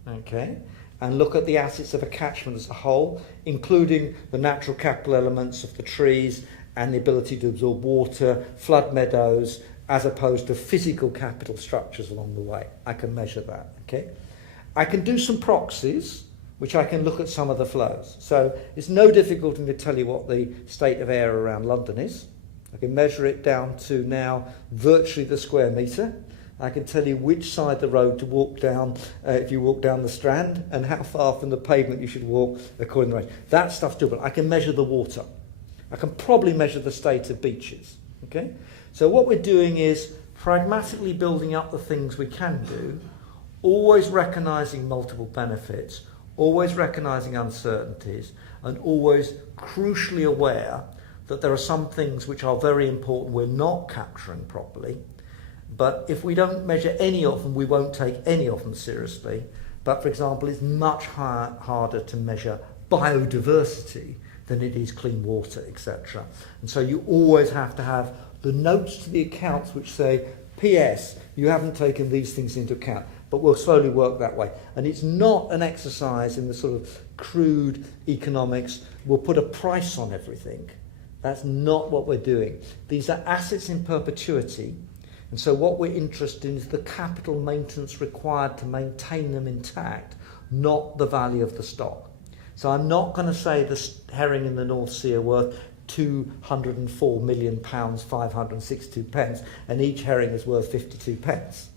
Okay? And look at the assets of a catchment as a whole, including the natural capital elements of the trees and the ability to absorb water, flood meadows, as opposed to physical capital structures along the way. I can measure that. Okay? I can do some proxies, which I can look at some of the flows. So it's no difficulty to tell you what the state of air around London is. I can measure it down to now virtually the square metre. I can tell you which side of the road to walk down if you walk down the Strand, and how far from the pavement you should walk according to the range. That stuff's doable. I can measure the water. I can probably measure the state of beaches. Okay? So what we're doing is pragmatically building up the things we can do, always recognising multiple benefits, always recognising uncertainties, and always crucially aware that there are some things which are very important we're not capturing properly. But if we don't measure any of them, we won't take any of them seriously. But for example, it's much harder to measure biodiversity than it is clean water, etc. And so you always have to have the notes to the accounts which say, P.S., you haven't taken these things into account. But we'll slowly work that way. And it's not an exercise in the sort of crude economics, we'll put a price on everything. That's not what we're doing. These are assets in perpetuity. And so what we're interested in is the capital maintenance required to maintain them intact, not the value of the stock. So I'm not going to say the herring in the North Sea are worth £204 million, 562 pence, and each herring is worth 52 pence.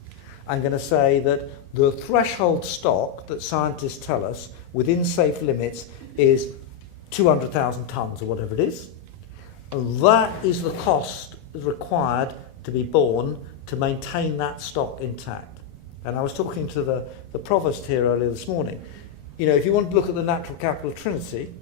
I'm going to say that the threshold stock that scientists tell us within safe limits is 200,000 tonnes or whatever it is. And that is the cost required to be borne to maintain that stock intact. And I was talking to the Provost here earlier this morning. If you want to look at the natural capital of Trinity,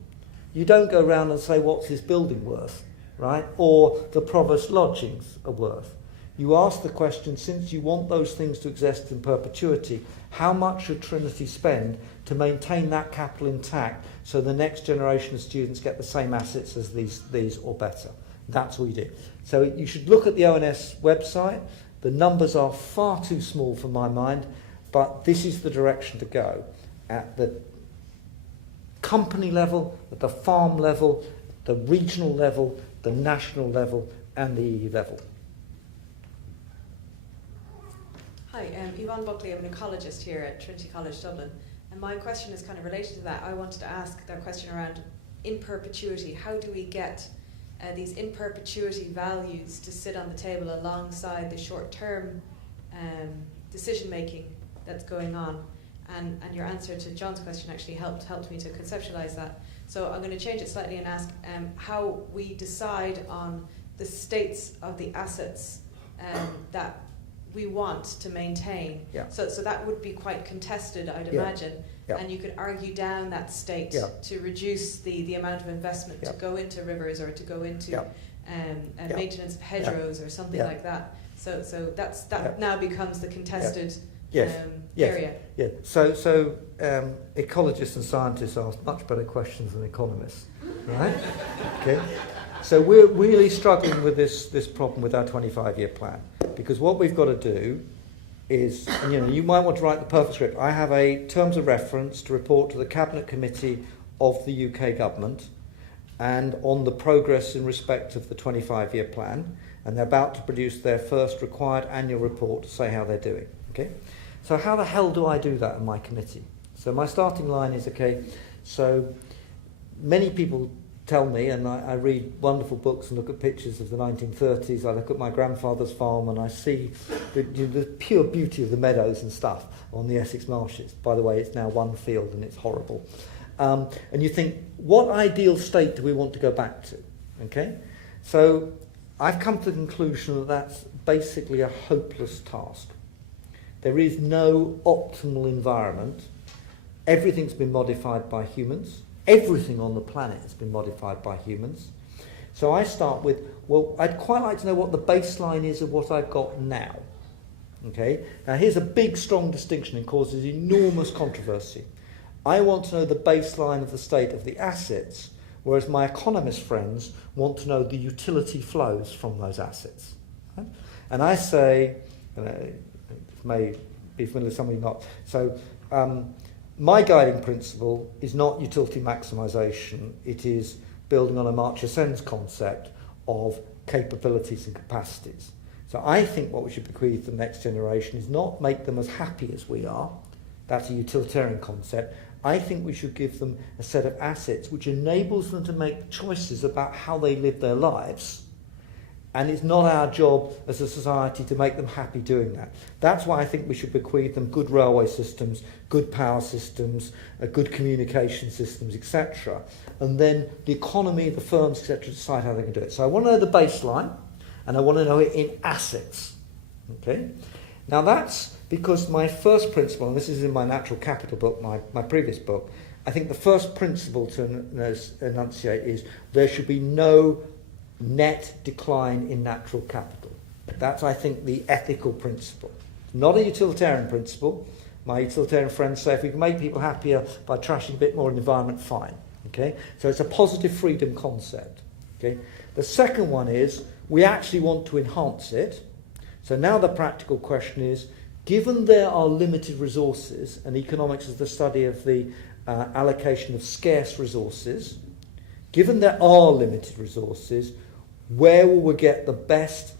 you don't go around and say, what's this building worth, right? Or the Provost lodgings are worth. You ask the question, since you want those things to exist in perpetuity, how much should Trinity spend to maintain that capital intact so the next generation of students get the same assets as these or better? That's what we do. So you should look at the ONS website. The numbers are far too small for my mind, but this is the direction to go at the company level, at the farm level, the regional level, the national level, and the EU level. Hi, I'm Yvonne Buckley. I'm an ecologist here at Trinity College Dublin. And my question is kind of related to that. I wanted to ask that question around in perpetuity. How do we get these in perpetuity values to sit on the table alongside the short-term decision making that's going on? And your answer to John's question actually helped me to conceptualize that. So I'm going to change it slightly and ask how we decide on the states of the assets that we want to maintain. Yeah. So that would be quite contested, I'd Yeah. imagine. Yeah. And you could argue down that state Yeah. to reduce the amount of investment Yeah. to go into rivers or to go into Yeah. Yeah. Yeah. Maintenance of hedgerows or something Yeah. like that. So that Yeah. now becomes the contested Yes. Yes. area. Yeah. So ecologists and scientists ask much better questions than economists, right? Okay. So we're really struggling with this problem with our 25-year plan, because what we've got to do is, and, you might want to write the perfect script. I have a terms of reference to report to the Cabinet Committee of the UK government and on the progress in respect of the 25-year plan, and they're about to produce their first required annual report to say how they're doing. Okay? So how the hell do I do that in my committee? So my starting line is, okay, so many people tell me, and I read wonderful books and look at pictures of the 1930s, I look at my grandfather's farm and I see the pure beauty of the meadows and stuff on the Essex marshes. By the way, it's now one field and it's horrible. And you think, what ideal state do we want to go back to? Okay? So I've come to the conclusion that that's basically a hopeless task. There is no optimal environment. Everything's been modified by humans. Everything on the planet has been modified by humans. So I start with, well, I'd quite like to know what the baseline is of what I've got now. Okay? Now here's a big, strong distinction and causes enormous controversy. I want to know the baseline of the state of the assets, whereas my economist friends want to know the utility flows from those assets. Right? And I say, it may be familiar to somebody not, so my guiding principle is not utility maximisation, it is building on a Amartya Sen's concept of capabilities and capacities. So I think what we should bequeath to the next generation is not make them as happy as we are, that's a utilitarian concept. I think we should give them a set of assets which enables them to make choices about how they live their lives, and it's not our job as a society to make them happy doing that. That's why I think we should bequeath them good railway systems, good power systems, good communication systems, etc. And then the economy, the firms, etc. decide how they can do it. So I want to know the baseline, and I want to know it in assets. Okay? Now that's because my first principle, and this is in my Natural Capital book, my previous book, I think the first principle to enunciate is there should be no net decline in natural capital. That's, I think, the ethical principle. Not a utilitarian principle. My utilitarian friends say if we can make people happier by trashing a bit more in the environment, fine. Okay? So it's a positive freedom concept. Okay? The second one is we actually want to enhance it. So now the practical question is, given there are limited resources, and economics is the study of the allocation of scarce resources, given there are limited resources, where will we get the best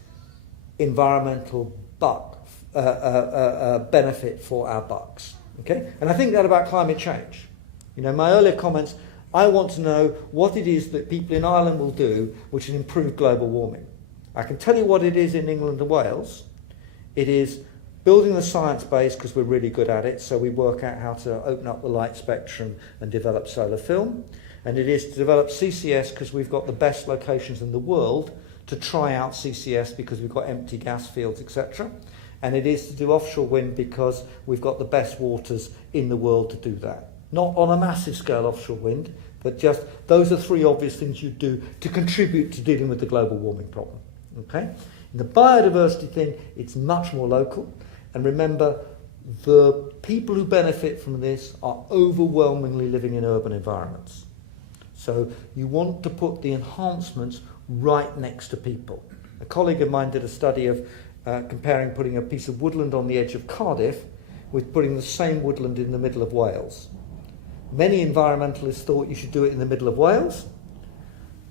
environmental benefit for our bucks? Okay? And I think that about climate change. My earlier comments, I want to know what it is that people in Ireland will do which will improve global warming. I can tell you what it is in England and Wales. It is building the science base because we're really good at it, so we work out how to open up the light spectrum and develop solar film. And it is to develop CCS because we've got the best locations in the world to try out CCS because we've got empty gas fields, etc. And it is to do offshore wind because we've got the best waters in the world to do that. Not on a massive scale offshore wind, but just those are three obvious things you do to contribute to dealing with the global warming problem. Okay? In the biodiversity thing, it's much more local. And remember, the people who benefit from this are overwhelmingly living in urban environments. So you want to put the enhancements right next to people. A colleague of mine did a study of comparing putting a piece of woodland on the edge of Cardiff with putting the same woodland in the middle of Wales. Many environmentalists thought you should do it in the middle of Wales,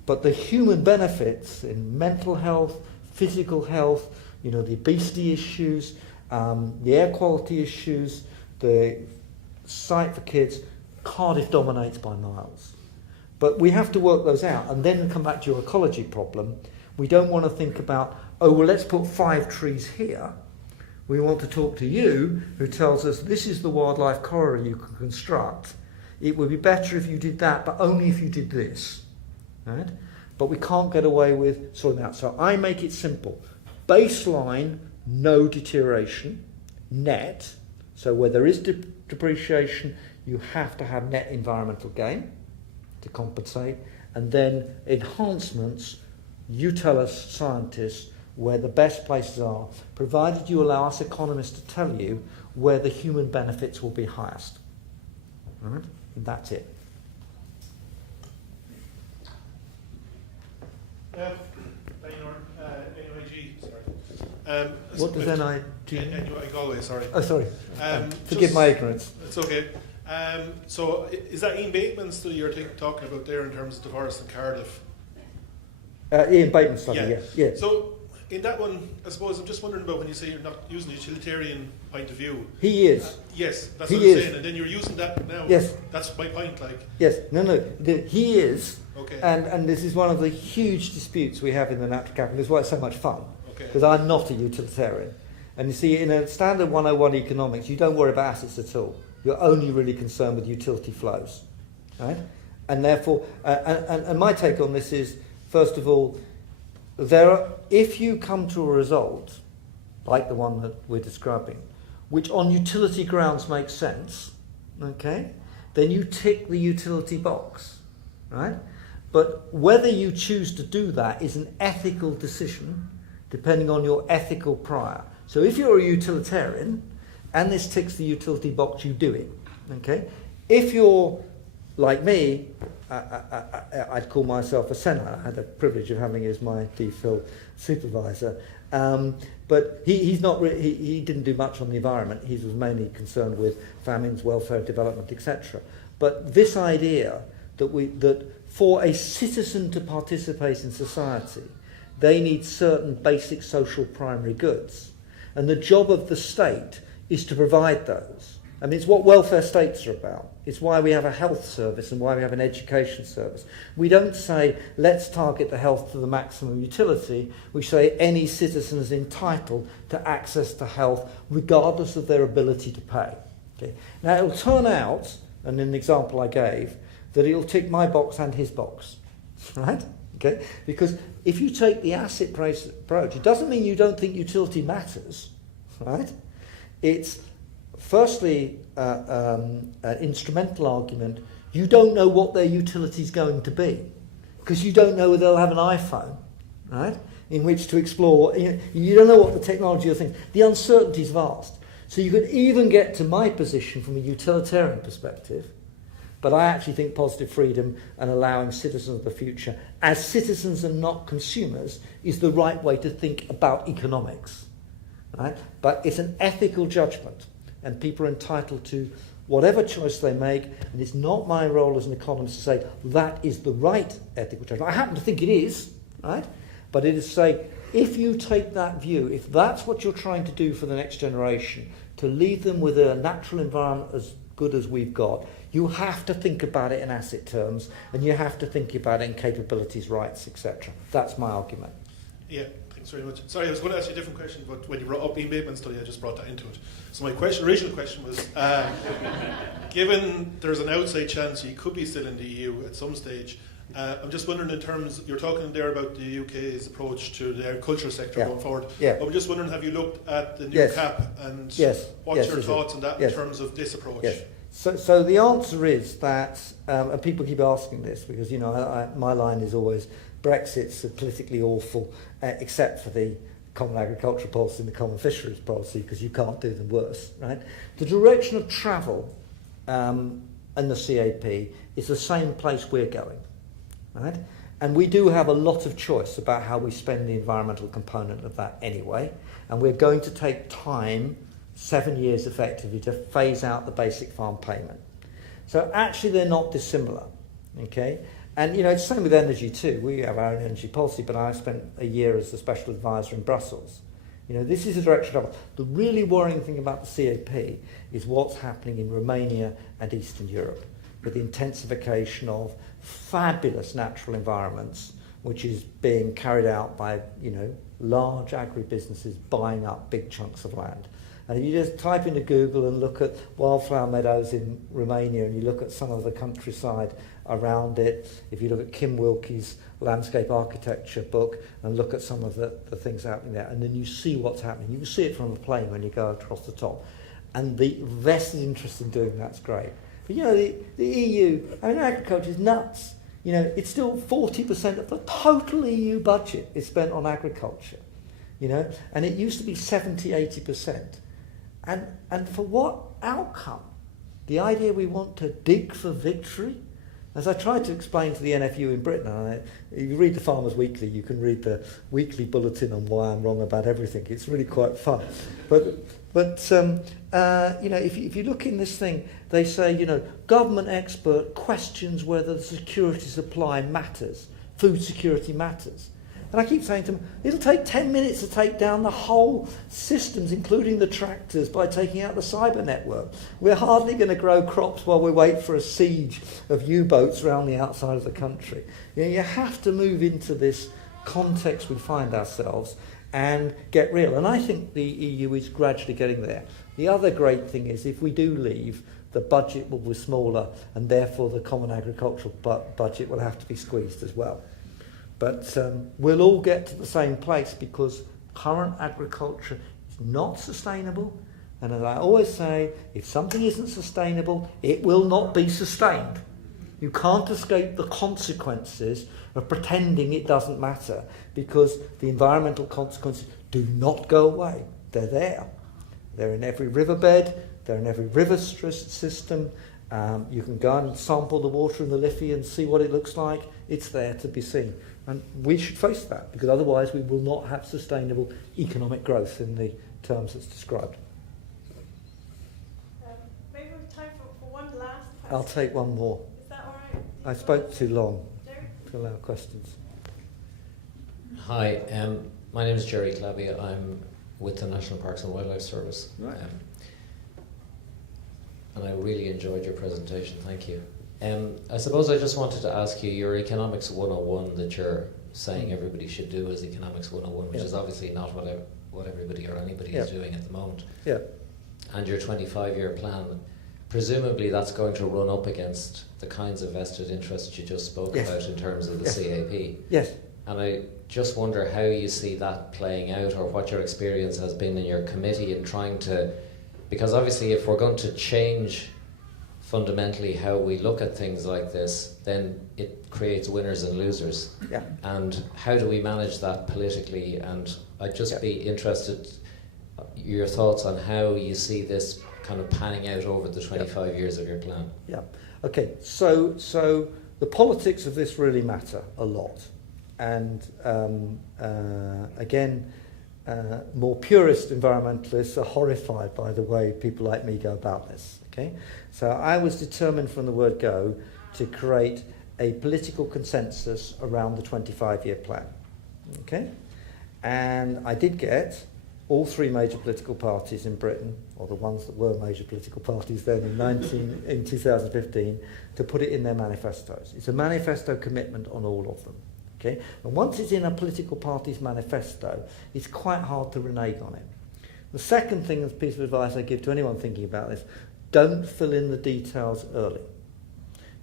but the human benefits in mental health, physical health, the obesity issues, the air quality issues, the sight for kids, Cardiff dominates by miles. But we have to work those out, and then come back to your ecology problem. We don't want to think about, let's put 5 trees here. We want to talk to you, who tells us this is the wildlife corridor you can construct. It would be better if you did that, but only if you did this. Right? But we can't get away with sorting out. So I make it simple. Baseline, no deterioration. Net, so where there is depreciation, you have to have net environmental gain to compensate. And then enhancements, you tell us, scientists, where the best places are, provided you allow us economists to tell you where the human benefits will be highest. All right? And that's it. NUIG, sorry. What does NIG? Galway, sorry. Oh, sorry. Forgive my ignorance. It's okay. So is that Ian Bateman's study you're talking about there in terms of the forest in Cardiff? Ian Bateman's study, yeah. So in that one, I suppose I'm just wondering about when you say you're not using a utilitarian point of view. He is. Yes, that's he what I'm is. saying. And then you're using that now. Yes. That's my point, like. Yes, no. He is. Okay. And this is one of the huge disputes we have in the natural capital. This is why it's so much fun. Okay. Because I'm not a utilitarian. And you see, in a standard 101 economics, you don't worry about assets at all. You're only really concerned with utility flows. Right? And therefore, and my take on this is, first of all, if you come to a result, like the one that we're describing, which on utility grounds makes sense, okay, then you tick the utility box, right? But whether you choose to do that is an ethical decision, depending on your ethical prior. So if you're a utilitarian, and this ticks the utility box, you do it, okay? If you're like me, I'd call myself a senator. I had the privilege of having as my DPhil supervisor. But he didn't do much on the environment. He was mainly concerned with famines, welfare, development, etc. But this idea that for a citizen to participate in society, they need certain basic social primary goods. And the job of the state is to provide those. I mean, it's what welfare states are about. It's why we have a health service and why we have an education service. We don't say, let's target the health to the maximum utility. We say any citizen is entitled to access to health regardless of their ability to pay. Okay? Now, it'll turn out, and in the example I gave, that it'll tick my box and his box. Right? Okay? Because if you take the asset price approach, it doesn't mean you don't think utility matters. Right? It's firstly, an instrumental argument. You don't know what their utility is going to be because you don't know whether they'll have an iPhone, right, in which to explore. You don't know what the technology or thing. The uncertainty is vast. So you could even get to my position from a utilitarian perspective, but I actually think positive freedom and allowing citizens of the future, as citizens and not consumers, is the right way to think about economics. Right? But it's an ethical judgment. And people are entitled to whatever choice they make, and it's not my role as an economist to say that is the right ethical judgment. I happen to think it is, right? But it is to say, if you take that view, if that's what you're trying to do for the next generation, to leave them with a natural environment as good as we've got, you have to think about it in asset terms, and you have to think about it in capabilities, rights, etc. That's my argument. Yeah. Thanks very much. Sorry, I was going to ask you a different question, but when you brought up Ian Bateman's study, I just brought that into it. So my original question was, given there's an outside chance you could be still in the EU at some stage, I'm just wondering in terms, you're talking there about the UK's approach to the agricultural sector going forward. Yeah. I'm just wondering, have you looked at the new CAP and what's your thoughts on that in terms of this approach? Yes. So the answer is that, and people keep asking this because, my line is always, Brexit's politically awful, except for the common agricultural policy and the common fisheries policy, because you can't do them worse, right? The direction of travel and the CAP is the same place we're going, right? And we do have a lot of choice about how we spend the environmental component of that anyway. And we're going to take time, 7 years effectively, to phase out the basic farm payment. So actually they're not dissimilar, okay? And, you know, it's the same with energy too. We have our own energy policy, but I spent a year as the special advisor in Brussels. You know, this is the direction of travel. The really worrying thing about the CAP is what's happening in Romania and Eastern Europe with the intensification of fabulous natural environments, which is being carried out by, you know, large agribusinesses buying up big chunks of land. And if you just type into Google and look at wildflower meadows in Romania and you look at some of the countryside around it, if you look at Kim Wilke's landscape architecture book and look at some of the things happening there, and then you see what's happening. You can see it from a plane when you go across the top. And the vested interest in doing that's great. But you know, the EU, I mean, agriculture is nuts. You know, it's still 40% of the total EU budget is spent on agriculture. You know, and it used to be 70, 80%. And for what outcome? The idea we want to dig for victory? As I tried to explain to the NFU in Britain, if you read the Farmers Weekly, you can read the weekly bulletin on why I'm wrong about everything. It's really quite fun. But you know, if you look in this thing, they say, you know, government expert questions whether the security supply matters, food security matters. And I keep saying to them, it'll take 10 minutes to take down the whole systems, including the tractors, by taking out the cyber network. We're hardly going to grow crops while we wait for a siege of U-boats around the outside of the country. You know, you have to move into this context we find ourselves and get real. And I think the EU is gradually getting there. The other great thing is if we do leave, the budget will be smaller and therefore the common agricultural budget will have to be squeezed as well. But we'll all get to the same place because current agriculture is not sustainable. And as I always say, if something isn't sustainable, it will not be sustained. You can't escape the consequences of pretending it doesn't matter because the environmental consequences do not go away. They're there. They're in every riverbed. They're in every river system. You can go and sample the water in the Liffey and see what it looks like. It's there to be seen. And we should face that, because otherwise we will not have sustainable economic growth in the terms that's described. Maybe we have time for one last question. I'll take one more. Is that all right? I spoke too long Jerry? to allow questions. Hi, my name is Jerry Clabby. I'm with the National Parks and Wildlife Service. Right. And I really enjoyed your presentation, thank you. I suppose I just wanted to ask you, your Economics 101 that you're saying everybody should do is Economics 101, which is obviously not what everybody or anybody is doing at the moment. Yeah. And your 25-year plan, presumably that's going to run up against the kinds of vested interests you just spoke about in terms of the CAP. Yes. And I just wonder how you see that playing out, or what your experience has been in your committee in trying to, because obviously if we're going to change fundamentally how we look at things like this, then it creates winners and losers. Yeah. And how do we manage that politically? And I'd just be interested your thoughts on how you see this kind of panning out over the 25 years of your plan. Yeah. Okay. So the politics of this really matter a lot, and again, more purist environmentalists are horrified by the way people like me go about this. Okay. So I was determined from the word go to create a political consensus around the 25-year plan. Okay. And I did get all three major political parties in Britain, or the ones that were major political parties then in 2015, to put it in their manifestos. It's a manifesto commitment on all of them. Okay? And once it's in a political party's manifesto, it's quite hard to renege on it. The second thing, as a piece of advice I give to anyone thinking about this, don't fill in the details early.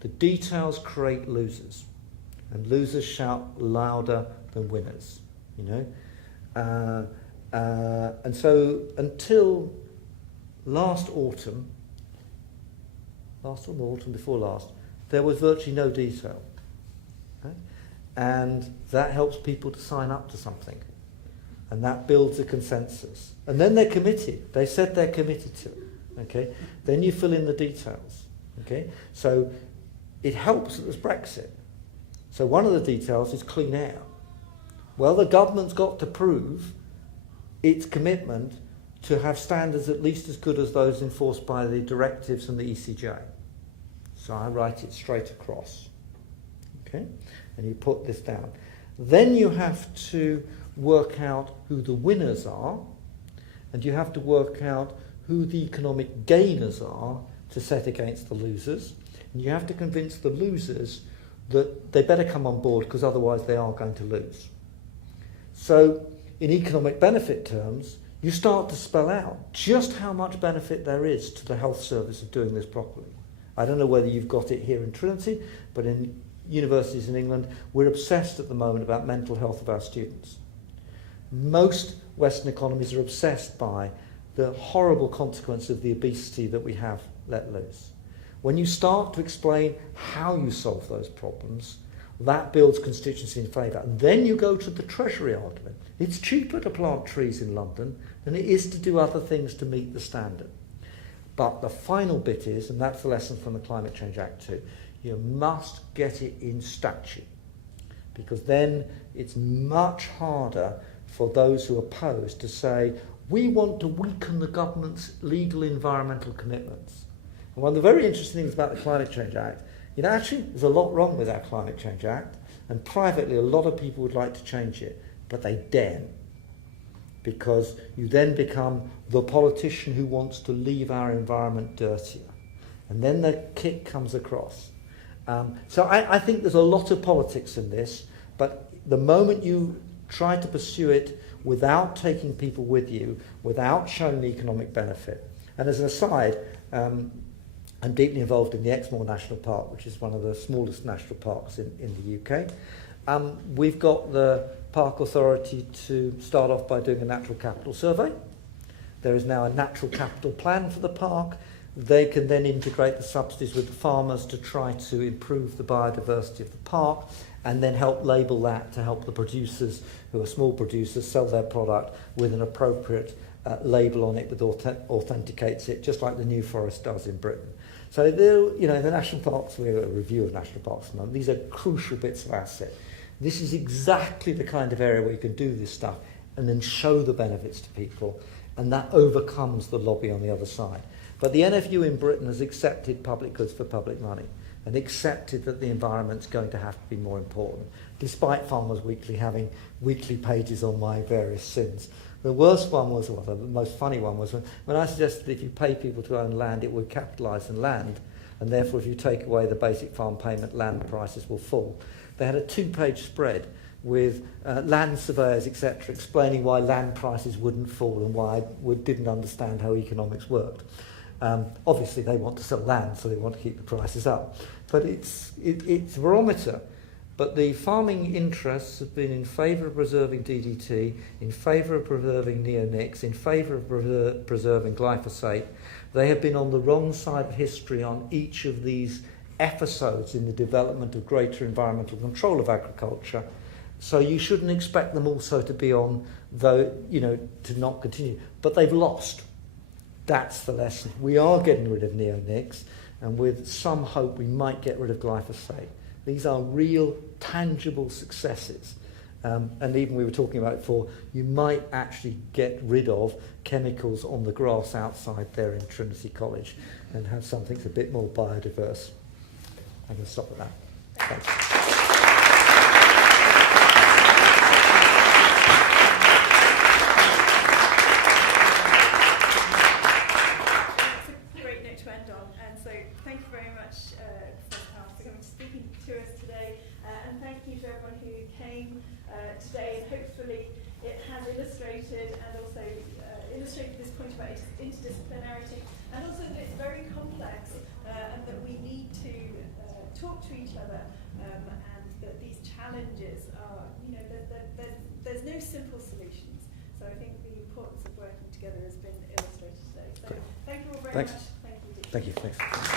The details create losers, and losers shout louder than winners, you know. And so until last autumn before last, there was virtually no detail. Okay? And that helps people to sign up to something. And that builds a consensus. And then they're committed. They said they're committed to it. Okay? Then you fill in the details. Okay? So it helps that there's Brexit. So one of the details is clean air. Well, the government's got to prove its commitment to have standards at least as good as those enforced by the directives and the ECJ. So I write it straight across. Okay? And you put this down. Then you have to work out who the winners are, and you have to work out who the economic gainers are to set against the losers. And you have to convince the losers that they better come on board because otherwise they are going to lose. So in economic benefit terms, you start to spell out just how much benefit there is to the health service of doing this properly. I don't know whether you've got it here in Trinity, but in universities in England, we're obsessed at the moment about mental health of our students. Most Western economies are obsessed by the horrible consequence of the obesity that we have let loose. When you start to explain how you solve those problems, that builds constituency in favour. And then you go to the Treasury argument. It's cheaper to plant trees in London than it is to do other things to meet the standard. But the final bit is, and that's the lesson from the Climate Change Act too, you must get it in statute. Because then it's much harder for those who oppose to say, we want to weaken the government's legal environmental commitments. And one of the very interesting things about the Climate Change Act, actually there's a lot wrong with our Climate Change Act, and privately a lot of people would like to change it, but they daren't. Because you then become the politician who wants to leave our environment dirtier. And then the kick comes across. So I think there's a lot of politics in this, but the moment you try to pursue it without taking people with you, without showing the economic benefit. And as an aside, I'm deeply involved in the Exmoor National Park, which is one of the smallest national parks in the UK. We've got the Park Authority to start off by doing a natural capital survey. There is now a natural capital plan for the park. They can then integrate the subsidies with the farmers to try to improve the biodiversity of the park and then help label that to help the producers, who are small producers, sell their product with an appropriate label on it that authenticates it, just like the New Forest does in Britain. So, the national parks, we have a review of national parks at the moment. These are crucial bits of asset. This is exactly the kind of area where you can do this stuff and then show the benefits to people, and that overcomes the lobby on the other side. But the NFU in Britain has accepted public goods for public money and accepted that the environment's going to have to be more important, despite Farmers Weekly having weekly pages on my various sins. The worst one was, well, the most funny one was when I suggested if you pay people to own land, it would capitalise on land, and therefore if you take away the basic farm payment, land prices will fall. They had a 2-page spread with land surveyors, etc., explaining why land prices wouldn't fall and why I didn't understand how economics worked. Obviously, they want to sell land, so they want to keep the prices up. But it's a barometer. But the farming interests have been in favour of preserving DDT, in favour of preserving neonics, in favour of preserving glyphosate. They have been on the wrong side of history on each of these episodes in the development of greater environmental control of agriculture. So you shouldn't expect them also to be on, to not continue. But they've lost. That's the lesson. We are getting rid of neonics, and with some hope we might get rid of glyphosate. These are real, tangible successes. And even we were talking about it before, you might actually get rid of chemicals on the grass outside there in Trinity College and have something that's a bit more biodiverse. I'm going to stop at that. Thanks. Today, and hopefully it has illustrated and also illustrated this point about interdisciplinarity, and also that it's very complex and that we need to talk to each other, and that these challenges are, there's no simple solutions. So I think the importance of working together has been illustrated today. So thank you all very much. Thank you. Thank you. Thanks.